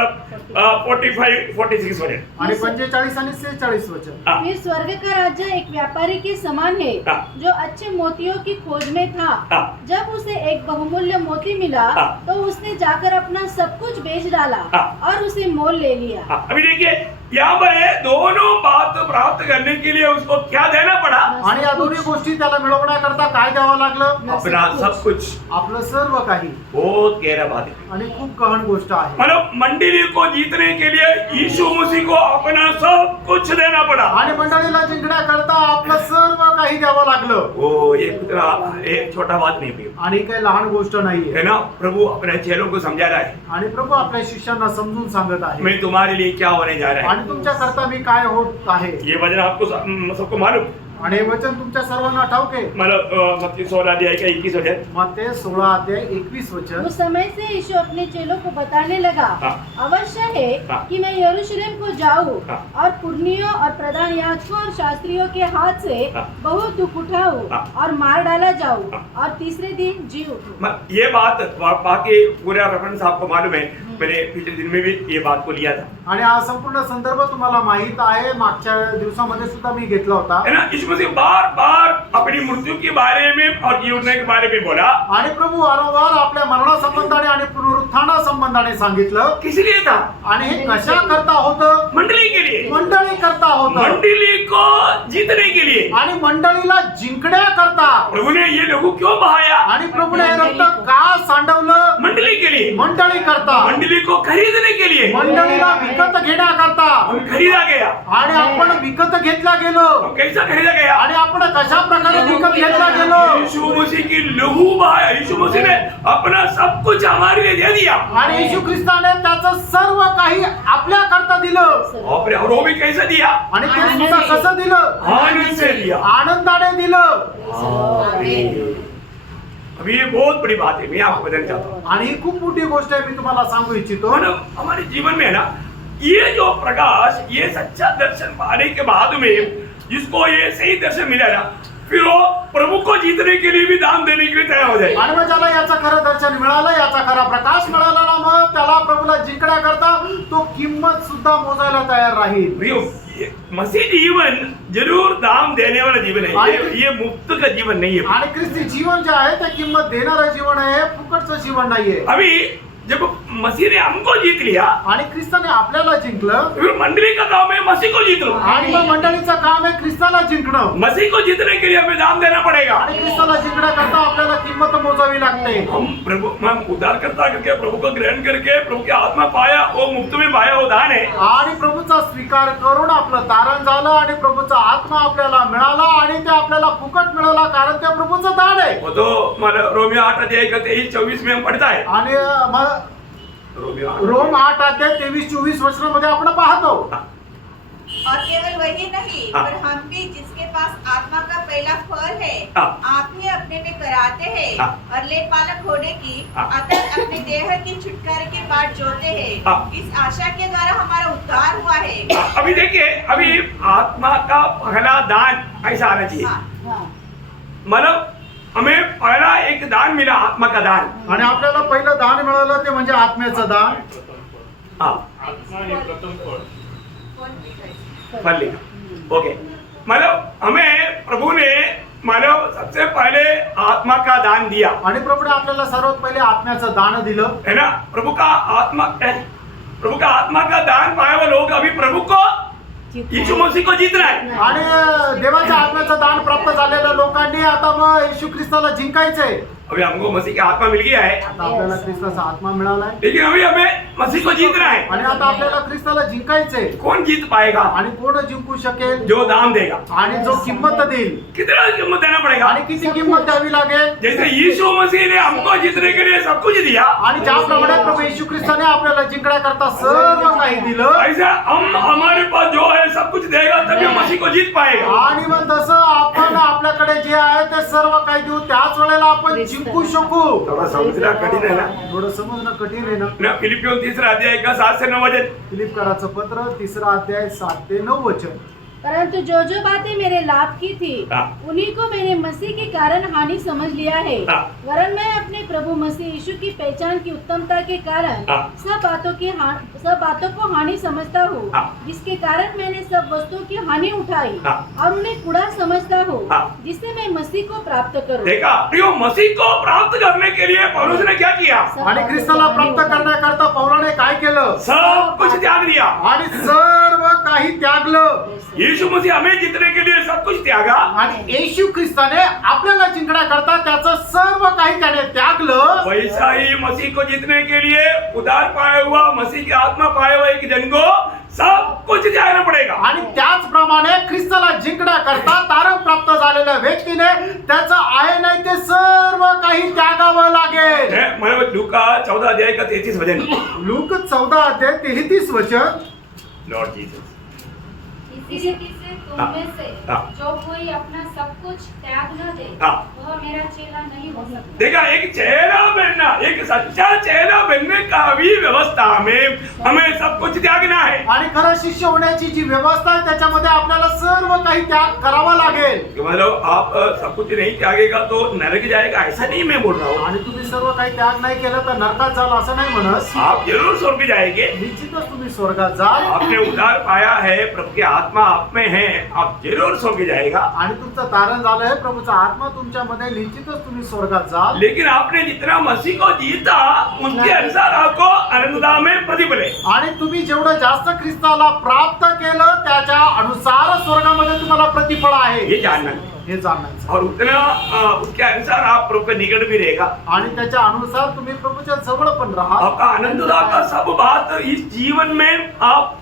45-46 वचन। आणि 45 आणि 46 वचन. हाँ। फिर स्वर्ग का राज्य एक व्यापारी के समान है, हाँ। जो अच्छे मोतियों की खोज में था। हाँ। जब उसे एक बहुमूल्य मोती मिला, हाँ। तो उसने जाकर अपना सब कुछ बेच डाला हाँ। और उसे मोल ले लिया। हाँ, अभी देखिए यहाँ पर है, दोनों बात प्राप्त करने के लिए उसको क्या देना पड़ा? आणि या दोन्ही गोष्टी त्याला मिळवण्याकरता काय द्यावं लागलं? अपना सब कुछ। आपलं सर्व काही. बहुत गहरा बात है। आणि खूप गहन गोष्ट आहे. मतलब मंडली को जीतने के लिए यीशु मसीह को अपना सब कुछ देना पड़ा। आणि मंडळीला जिंकण्याकरता आपलं सर्व काही द्यावं लागलं. वो एक छोटा बात नहीं है, आणि काही लहान गोष्ट नाहीये. है ना? प्रभु अपने चेलों को समझा रहा है, आणि प्रभू आपल्या शिष्यांना समजून सांगत आहे. मैं तुम्हारे लिए क्या होने जा रहा है। आणि तुमच्या करता मी काय होत आहे. ये वचन आपको सबको मालूम। आणि हे वचन तुमच्या सर्वांना ठाऊक आहे. मला मत्ती 16 अध्याय का 21 वचन. मत्ती 16 अध्याय 21 वचन. उस समय से यीशु अपने चेलों को बताने लगा, हाँ। अवश्य है हाँ। कि मैं यरूशलेम को जाऊं हाँ। और पुरनियों और प्रधान याजकों और शास्त्रियों के हाथ से हाँ। बहुत दुख उठाऊं हाँ। और मार डाला जाऊं हाँ। और तीसरे दिन जी उठूं. ये बात बाकी पूरा रेफरेंस आपको मालूम है. मैंने पिछले दिन में भी ये बात को लिया था. आणि हा संपूर्ण संदर्भ तुम्हाला माहित आहे. मागच्या दिवसामध्ये सुद्धा मी घेतला होता. है ना. यीशु मसीह बार बार अपनी मृत्यु के बारे में और जीवने के बारे में बोला. आणि प्रभू वारंवार आपल्या मरणासंबंधाने आणि पुनरुत्थाना संबंधाने सांगितलं. किस लिए था? आणि हे कशा करता होतं? मंडली के लिए. मंडळी करता होतं. मंडली को जीतने के लिए. आणि मंडळीला जिंकण्या करता. प्रभु ने ये लहू क्यों बहाया? आणि प्रभूने हे रक्त का सांडवलं? मंडली के लिए. मंडळी करता. मंडली को खरीदने के लिए. मंडळीला विकत घेण्याकरता. हम खरीदा गया. आणि आपण विकत घेतला गेलो. हम कैसा खरीदा गया? आणि आपण कशा प्रकारे विकत घेतला गेलो? यीशु मसीह की लहू बहाया. यीशु मसीह ने अपना सब कुछ हमारे लिए दे दिया. आणि येशू ख्रिस्ताने त्याचं सर्व काही आपल्या करता दिलं. और वो भी कैसा दिया? आणि ते सुद्धा कसं दिलं? आनंद से दिया. आनंदाने दिलं. अभी ये बहुत बड़ी बात है. मैं आपको बताना चाहता हूँ. आणि ही खूप मोठी गोष्ट आहे. मी तुम्हाला सांगू इच्छितो. मतलब हमारे जीवन में है ना, ये जो प्रकाश, ये सच्चा दर्शन पाने के बाद में जिसको ये सही दर्शन मिला ना, फिर वो प्रभु को जीतने के लिए भी दान देने के लिए तैयार हो जाए. आणि मग ज्याला याचा खरं दर्शन मिळालं, याचा खरा प्रकाश मिळाला ना, मग त्याला प्रभूला जिंकण्याकरता तो किंमत सुद्धा मोजायला तयार राहील. प्रियो, ये मसीह जीवन जरूर दाम देने वाला जीवन है. ये मुफ्त का जीवन नहीं है. आणि ख्रिस्ती जीवन जे आहे ते किंमत देणारं जीवन आहे. फुकटचं जीवन नाहीये. अभी जब मसीह ने हमको जीत लिया, आणि ख्रिस्ताने आपल्याला जिंकलं. फिर मंडली का काम है मसीह को जीत लो. आणि मग मंडळीचं काम आहे ख्रिस्ताला जिंकणं. मसीह को जीतने के लिए हमें दाम देना पड़ेगा. आणि ख्रिस्ताला जिंकण्याकरता आपल्याला किंमत मोजावी लागते. हम उद्धार करता करके प्रभु को ग्रहण करके प्रभु की आत्मा पाया, वो मुफ्त में पाया, वो दान है. आणि प्रभूचा स्वीकार करून आपलं तारण झालं आणि प्रभूचा आत्मा आपल्याला मिळाला आणि ते आपल्याला फुकट मिळाला, कारण ते प्रभूचं दान आहे. वो तो मतलब रोमियो 8 अध्याय 23-24 में हम पढ़ता है. आणि मग रोमियो 8 रोम 8 अध्याय 23-24 वचनामध्ये आपण पाहतो. और केवल वही नहीं, हाँ। पर हम भी जिसके पास आत्मा का पहला फल है, हाँ। आप ही अपने में कराते हैं हाँ। और लेपालक होने की हाँ। अतः अपने देह की छुटकारे की बाट जोते हैं। हाँ। इस आशा के द्वारा हमारा उद्धार हुआ है। अभी देखिए, अभी आत्मा का पहला दान ऐसा आना चाहिए. हाँ। हाँ. मतलब हमें पहला एक दान मिला, आत्मा का दान. आणि आपल्याला पहिलं दान मिळालं ते म्हणजे आत्म्याचं दान. हाँ, फल लिखा. ओके. मतलब हमें प्रभु ने मतलब सबसे पहले आत्मा का दान दिया, आणि प्रभूने आपल्याला सर्वात पहिले आत्म्याचं दान दिलं. है ना. प्रभु का आत्मा का दान पाए हुए लोग अभी प्रभु को, यीशु मसीह को जीतना है. आणि देवाच्या आत्म्याचं दान प्राप्त झालेल्या लोकांनी आता मग येशू ख्रिस्ताला जिंकायचंय. अभी हमको मसीह की आत्मा मिल गया है, आता आपल्याला ख्रिस्ताचा आत्मा मिळालाय. लेकिन अभी हमें मसीह को जीतना है. आणि आता आपल्याला ख्रिस्ताला जिंकायचंय. कौन जीत पाएगा? आणि कोण जिंकू शकेल? जो दान देगा. आणि जो किंमत देईल. कितना कीमत देना पड़ेगा? आणि किती किंमत द्यावी लागेल? जैसे यीशु मसीह ने हमको जीतने के लिए सब कुछ दिया, आणि ज्याप्रमाणे प्रभू येशू ख्रिस्ताने आपल्याला जिंकण्याकरता सर्व काही दिलं, ऐसा हम हमारे पास जो है सब कुछ देगा, तभी हम मसीह को जीत पाएगा. आणि मग तसं आपण आपल्याकडे जे आहे ते सर्व काही देऊ, त्याच वेळेला आपण जिंकू शकू. थोड़ा समझना कठिन है ना. थोडं समजणं कठीण आहे ना. ना फिलिपियों 3 अध्याय का 7 से 9 वचन. फिलिपकराचं पत्र 3 अध्याय 7 ते 9 वचन. परंतु जो जो बातें मेरे लाभ की थी, हाँ। उन्हीं को मैंने मसीह के कारण हानि समझ लिया है. हाँ। वरन मैं अपने प्रभु मसीह यीशु की पहचान की उत्तमता के कारण हाँ। सब बातों को हानि समझता हूँ, हाँ। जिसके कारण मैंने सब वस्तुओं की हानि उठाई हाँ। और उन्हें कूड़ा समझता हूँ, हाँ। जिससे मैं मसीह को प्राप्त करूँ. देखा प्रियो, मसीह को प्राप्त करने के लिए पौलुस ने क्या किया? आणि ख्रिस्ताला प्राप्त करण्याकरता पौलाने काय केलं? सब कुछ त्याग दिया. आणि सर्व काही त्यागलं. यीशु मसीह हमें जीतने के लिए सब कुछ त्यागा. आणि येशू ख्रिस्ताने आपल्याला जिंकण्याकरता त्याचं सर्व काही त्याने त्यागलं. वैसा ही मसीह को जीतने के लिए उद्धार पाया हुआ, मसीह की आत्मा पाया हुआ एक जन को सब कुछ त्यागना पड़ेगा. आणि त्याचप्रमाणे ख्रिस्ताला जिंकण्याकरता तारण प्राप्त झालेल्या व्यक्तीने त्याचं आहे नाही ते सर्व काही त्यागावं लागेल. मतलब लूका 14 अध्याय का 33 वचन. लूक 14 अध्याय 33 वचन. Lord Jesus. इस इसी रीति से तुम में से जो कोई अपना सब कुछ त्याग न दे वह मेरा चेला नहीं हो सकता। देखा, एक चेला बनना, एक सच्चा चेला बनने का भी व्यवस्था में हमें सब कुछ त्यागना है। आणि खरं शिष्य होण्याची जी व्यवस्था आहे त्याच्यामध्ये आपल्याला सर्व काही त्याग करावा लागेल. मतलब आप सब कुछ नहीं त्यागेगा तो नरक जाएगा, ऐसा नहीं मैं बोल रहा हूँ. आणि तुम्ही सर्व काही त्याग नाही केलं तर नरकात जाल असं नाही म्हणत. आप जरूर स्वर्ग जाएंगे. निश्चितच तुम्ही स्वर्गात जाल. आपने उद्धार पाया है, प्रभु की आत्मा आप में है, आप जरूर स्वर्ग जाएगा. आणि तुमचं तारण झालंय, प्रभूचा आत्मा तुमच्यामध्ये, निश्चितच तुम्ही स्वर्गात जाल. लेकिन आपने जितना मसीह को जीता उसके अनुसार आपको आनंददायक में प्रतिफल है. आणि तुम्ही जेवढं जास्त ख्रिस्ताला प्राप्त केलं त्याच्या अनुसार स्वर्गामध्ये तुम्हाला प्रतिफळ आहे ये जानना है. हे जाणायचं. और उतना उसके अनुसार आप प्रभु के निकट भी रहेगा. आणि त्याच्या अनुसार तुम्ही प्रभूच्या जवळ पण राहा. आपका आनंददायक का सब बात इस जीवन में आप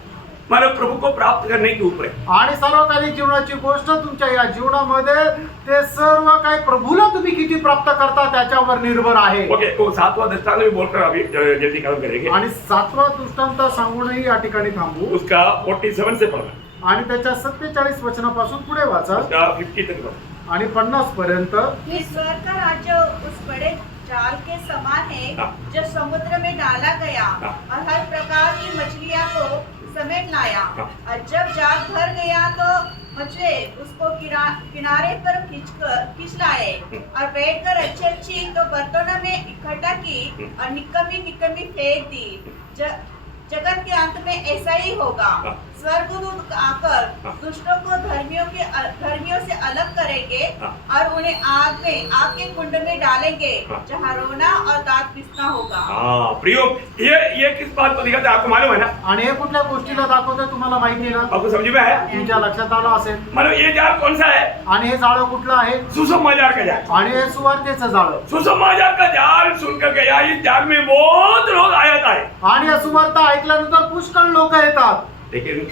मतलब प्रभु को प्राप्त करने के ऊपर है. आणि सार्वकालिक जीवनाची गोष्ट तुमच्या या जीवनामध्ये ते सर्व काही प्रभूला तुम्ही किती प्राप्त करता त्याच्यावर निर्भर आहे. ओके, तो 7वां दृष्टांत भी बोलकर अभी जल्दी खत्म करेंगे. आणि 7वा दृष्टांत सांगूनही या ठिकाणी थांबू. उसका 47 से पढ़ना, आणि त्याच्या 47 वचनापासून पुढे वाचा उसका 50 तक पढ़ना. आणि 50 पर्यंत. फिर स्वर्ग का राज्य उस बड़े जाल के समान है जो समुद्र में डाला गया और हर प्रकार की मछलियां को समेट लाया. और जब जाल भर गया तो मछली उसको किनारे पर खींच लाए और बैठकर अच्छी अच्छी तो बर्तनों में इकट्ठा की और निकम्मी फेंक दी. जगत के अंत में ऐसा ही होगा. स्वर्गदूत आकर दुष्टों को धर्मियों से अलग करेंगे और उन्हें आग के कुंड में डालेंगे जहाँ रोना और दांत पिसना होगा. हाँ प्रियो, ये किस बात को दिखाता है आपको मालूम है ना? आणि हे कुठल्या गोष्टीला दाखवते तुम्हाला माहिती आहे ना? आपको समझ में आया? तुमच्या लक्षात आलं असेल. मतलब ये जाल कौन सा है? आणि हे जाळं कुठलं आहे? सुसमाचार का जाल. आणि हे सुवार्तेचं जाळं. सुसमाचार का जाल सुनकर गया, इस जाल में बहुत लोग आया है. आणि या सुवार्ता ऐकल्यानंतर पुष्कळ लोक येतात, लेकिन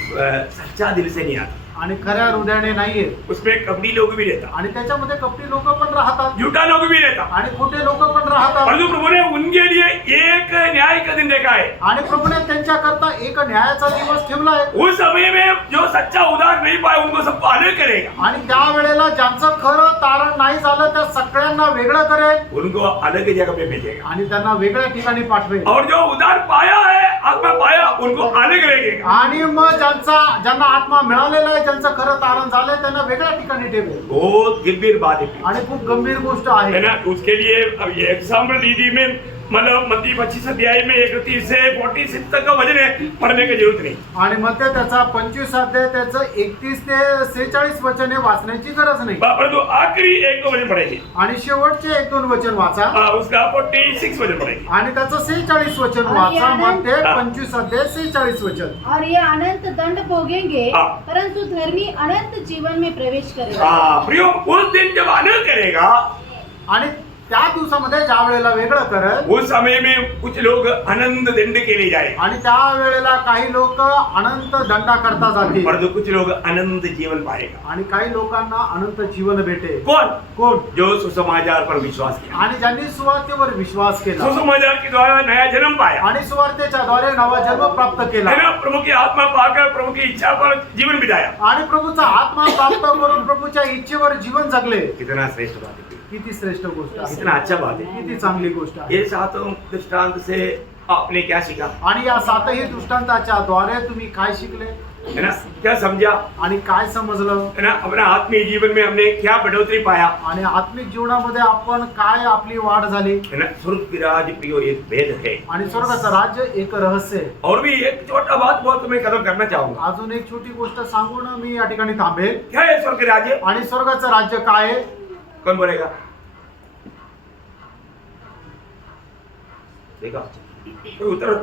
सच्चा दिल से नहीं आता. आणि खऱ्या हृदयाने नाहीये. उसमें कपड़ी लोग भी रहता, आणि त्याच्यामध्ये कपटी लोक पण राहतात, झूठा लोग भी रहता. आणि खोटे लोक पण राहतात. परंतु प्रभु ने उनके लिए एक न्याय का दिन देखा है. आणि प्रभूने त्यांच्याकरता एक न्यायाचा दिवस ठेवलाय. उस समय में जो सच्चा उद्धार नहीं पाए उनको सबको अलग करेगा. आणि त्या वेळेला ज्यांचं खरं तारण नाही झालं त्या सगळ्यांना वेगळं करेल उनको अलग जगह पे भेजेगा. आणि त्यांना वेगळ्या ठिकाणी पाठवेल. और जो उद्धार पाया है, आत्मा पाया, उनको अलग रखेगा. आणि मग ज्यांना आत्मा मिळालेला आहे, ज्यांचं खरं तारण झालंय त्यांना वेगळ्या ठिकाणी ठेवेल. बहुत गंभीर बात है आणि खूप गंभीर गोष्ट है आहे ना. उसके लिए अब ये एग्जाम्पल दीदी में मतलब मत्ती 25 अध्याय में 31 से 46 तक का वचन है, पढ़ने की जरूरत नहीं. आणि मग ते त्याचा 25 अध्याय त्याचं 31 ते 46 वचने वाचण्याची गरज नाही. परंतु आखिरी एक वचन पढ़ेंगे. आणि शेवटचे 1-2 वचन वाचा. उसका 46 वचन पढ़ेंगे. आणि त्याचं 46 वचन वाचा. मग ते 25 अध्याय 46 वचन. और ये अनंत दंड भोगेंगे हाँ। परंतु धर्मी अनंत जीवन में प्रवेश करेगा. प्रियो, उस दिन जब आनंद करेगा, आणि त्या दिवसामध्ये ज्या वेळेला वेगळं करत, उस समय में कुछ लोग आनंद दंड के लिए जाए, आणि त्या वेळेला काही लोक अनंत दंडा करता जातील, परंतु कुछ लोग आनंद जीवन पाएगा. आणि काही लोकांना अनंत जीवन भेटेल. कोण? जो सुसमाचार पर विश्वास किया, आणि ज्यांनी सुवार्तेवर विश्वास केला सुसमाचार के द्वारा नया जन्म पाया, आणि सुवार्तेच्या द्वारे नवा जन्म प्राप्त केला, है ना. प्रभु की आत्मा पाकर प्रभु की इच्छा पर जीवन बिताया. आणि प्रभूचा आत्मा प्राप्त करून प्रभूच्या इच्छेवर जीवन जगले. कितना श्रेष्ठ बात है, किती श्रेष्ठ गोष्ट आहे, कितना अच्छा बात है. किती चांगली गोष्ट आहे. ये सातों दृष्टांत से आपने क्या सीखा, आणि या 7ही दृष्टांताच्या द्वारे तुम्ही काय शिकले, है ना, क्या समझा, आणि काय समजलं, है ना. अपना आत्मीय जीवन में हमने क्या बढ़ोतरी पाया, आणि आत्मिक जीवनामध्ये आपण काय आपली वाढ झाली. है ना. स्वर्ग की राज प्रियो एक भेद है. आणि स्वर्गाचं राज्य एक रहस्य आहे. और भी एक छोटा बात बहुत मैं खत्म करना चाहूंगा. अजून एक छोटी गोष्ट सांगून मी या ठिकाणी थांबेल. क्या है स्वर्ग के राज्य? आणि स्वर्गाचं राज्य काय आहे? कौन बोलेगा? देखा कोई उत्तर.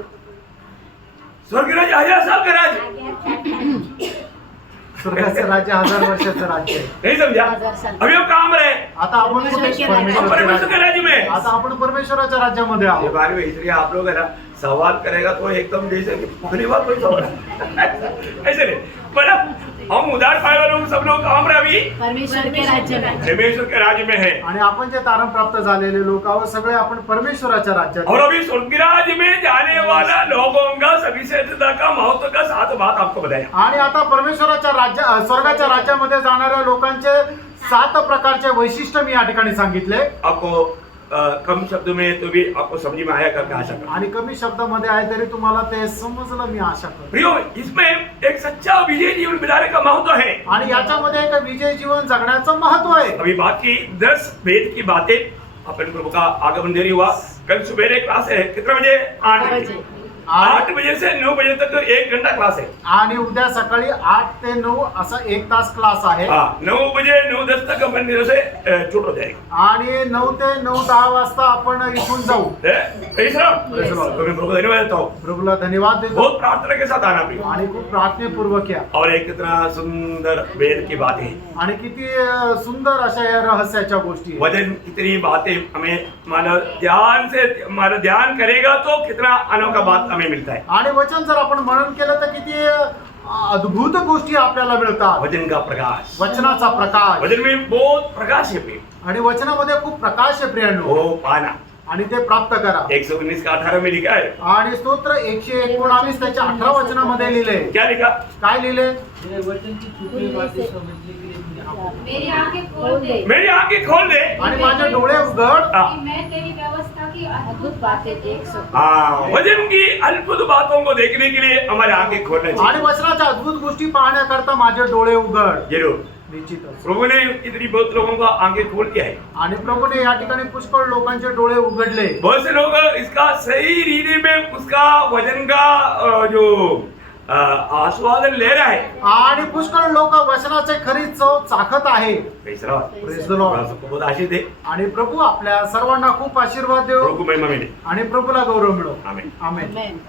स्वर्ग के राज्य 1000 साल का राज्य. स्वर्गाचं राज्य 1000 वर्षाचं राज्य आहे. नहीं समझा? 1000 साल. अभी हम काम रहे, आता आपण हम परमेश्वर के राज्य में. आता आपण परमेश्वराच्या राज्यामध्ये ये आहोत. बारे में इसलिए आप लोग है ना सवाल करेगा तो एकदम जैसे कि पहली बार कोई सवाल ऐसे नहीं. पर हम उधार पाए वाले लोग सब लोग काम रहे अभी परमेश्वर के राज्य में. परमेश्वर के राज्य में है. आणि आपण जे तारण प्राप्त झालेले लोक आहोत सगळे आपण परमेश्वराच्या राज्यात. और अभी स्वर्ग राज्य में जाने वाला लोगों का विशेषता का महत्व का 7 बात आपको बताया। आणि आता परमेश्वराच्या स्वर्गाच्या राज्यामध्ये जाणाऱ्या लोकांचे 7 प्रकारचे वैशिष्ट्य मी या ठिकाणी सांगितले आपको कम शब्द में तो भी आपको समझ में आया करके आशा करता हूं। आणि कमी शब्दामध्ये आहे तरी तुम्हाला ते समजलं मी आशा करतो। प्रियो, इसमें एक सच्चा विजय जीवन बिताने का महत्व है। आणि याच्यामध्ये एक विजय जीवन जगण्याचं महत्व आहे। अभी बाकी 10 वेद की बातें अपन प्रभु का आगमन देरी हुआ। कल सुबह क्लास है, कितने बजे? 8 बजे। 8 बजे से 9 बजे तक 1 घंटा क्लास है। आणि उद्या सकाळी 8 ते 9 असा 1 तास क्लास आहे। 9 बजे 9:10 तक अपन मेरे से छूट हो जाएगा। आणि 9 ते 9:10 वाजता आपण इथून जाऊ। Praise Lord. तुम्हें प्रभु धन्यवाद देता हूं। प्रभूला धन्यवाद देतो बहुत प्रार्थना के साथ आना प्रियो। आणि खूप प्रार्थनेपूर्वक या। और एक कितना सुंदर वेद की बातें, आणि किती सुंदर अशा या रहस्याच्या गोष्टी आहेत। वचन कितनी बातें हमें मानो ध्यान करेगा तो कितना अनोखा बात हमें मिलता है। आणि वचन जर आपण मनन केलं तर किती अद्भुत गोष्टी आपल्याला मिळतात। वचन का प्रकाश, वचनाचा प्रकाश, वचन में बहुत प्रकाश है प्रिय। आणि वचनामध्ये खूप प्रकाश आहे प्रियांनो, वो पाना। आणि ते प्राप्त करा। 119 का 18 में लिखा है। आणि स्तोत्र 119 त्याच्या 18 वचनामध्ये लिहिले। क्या लिखा? काय लिहिले? मेरी आंखें खोल दे मेरी आंखें खोल दे आणि माझे डोळे उघड कि मैं तेरी व्यवस्था की अद्भुत बातें देख सकूं। वचन की अद्भुत बातों को देखने के लिए हमारे आंखें खोलना आणि चाहिए। वचनाच्या अद्भुत गोष्टी पाहण्याकरता माझे डोळे उघड। जरूर। निश्चितच प्रभु ने इतनी बहुत लोगों को आंखें खोल दिया है। आणि प्रभूने या ठिकाणी पुष्कळ लोकांचे डोळे उघडले। बहुत से लोग इसका सही रीति में उसका वचन का जो आस्वादन ले रहा है। आणि पुष्कळ लोक वचनाचे खरी चव चाखत आहे। Praise the Lord. Praise the Lord. सबको बहुत आशीष दे। आणि प्रभू आपल्या सर्वांना खूप आशीर्वाद देव प्रभु को महिमा मिले। आणि प्रभूला गौरव मिळो। आमीन। आमेन। Amen.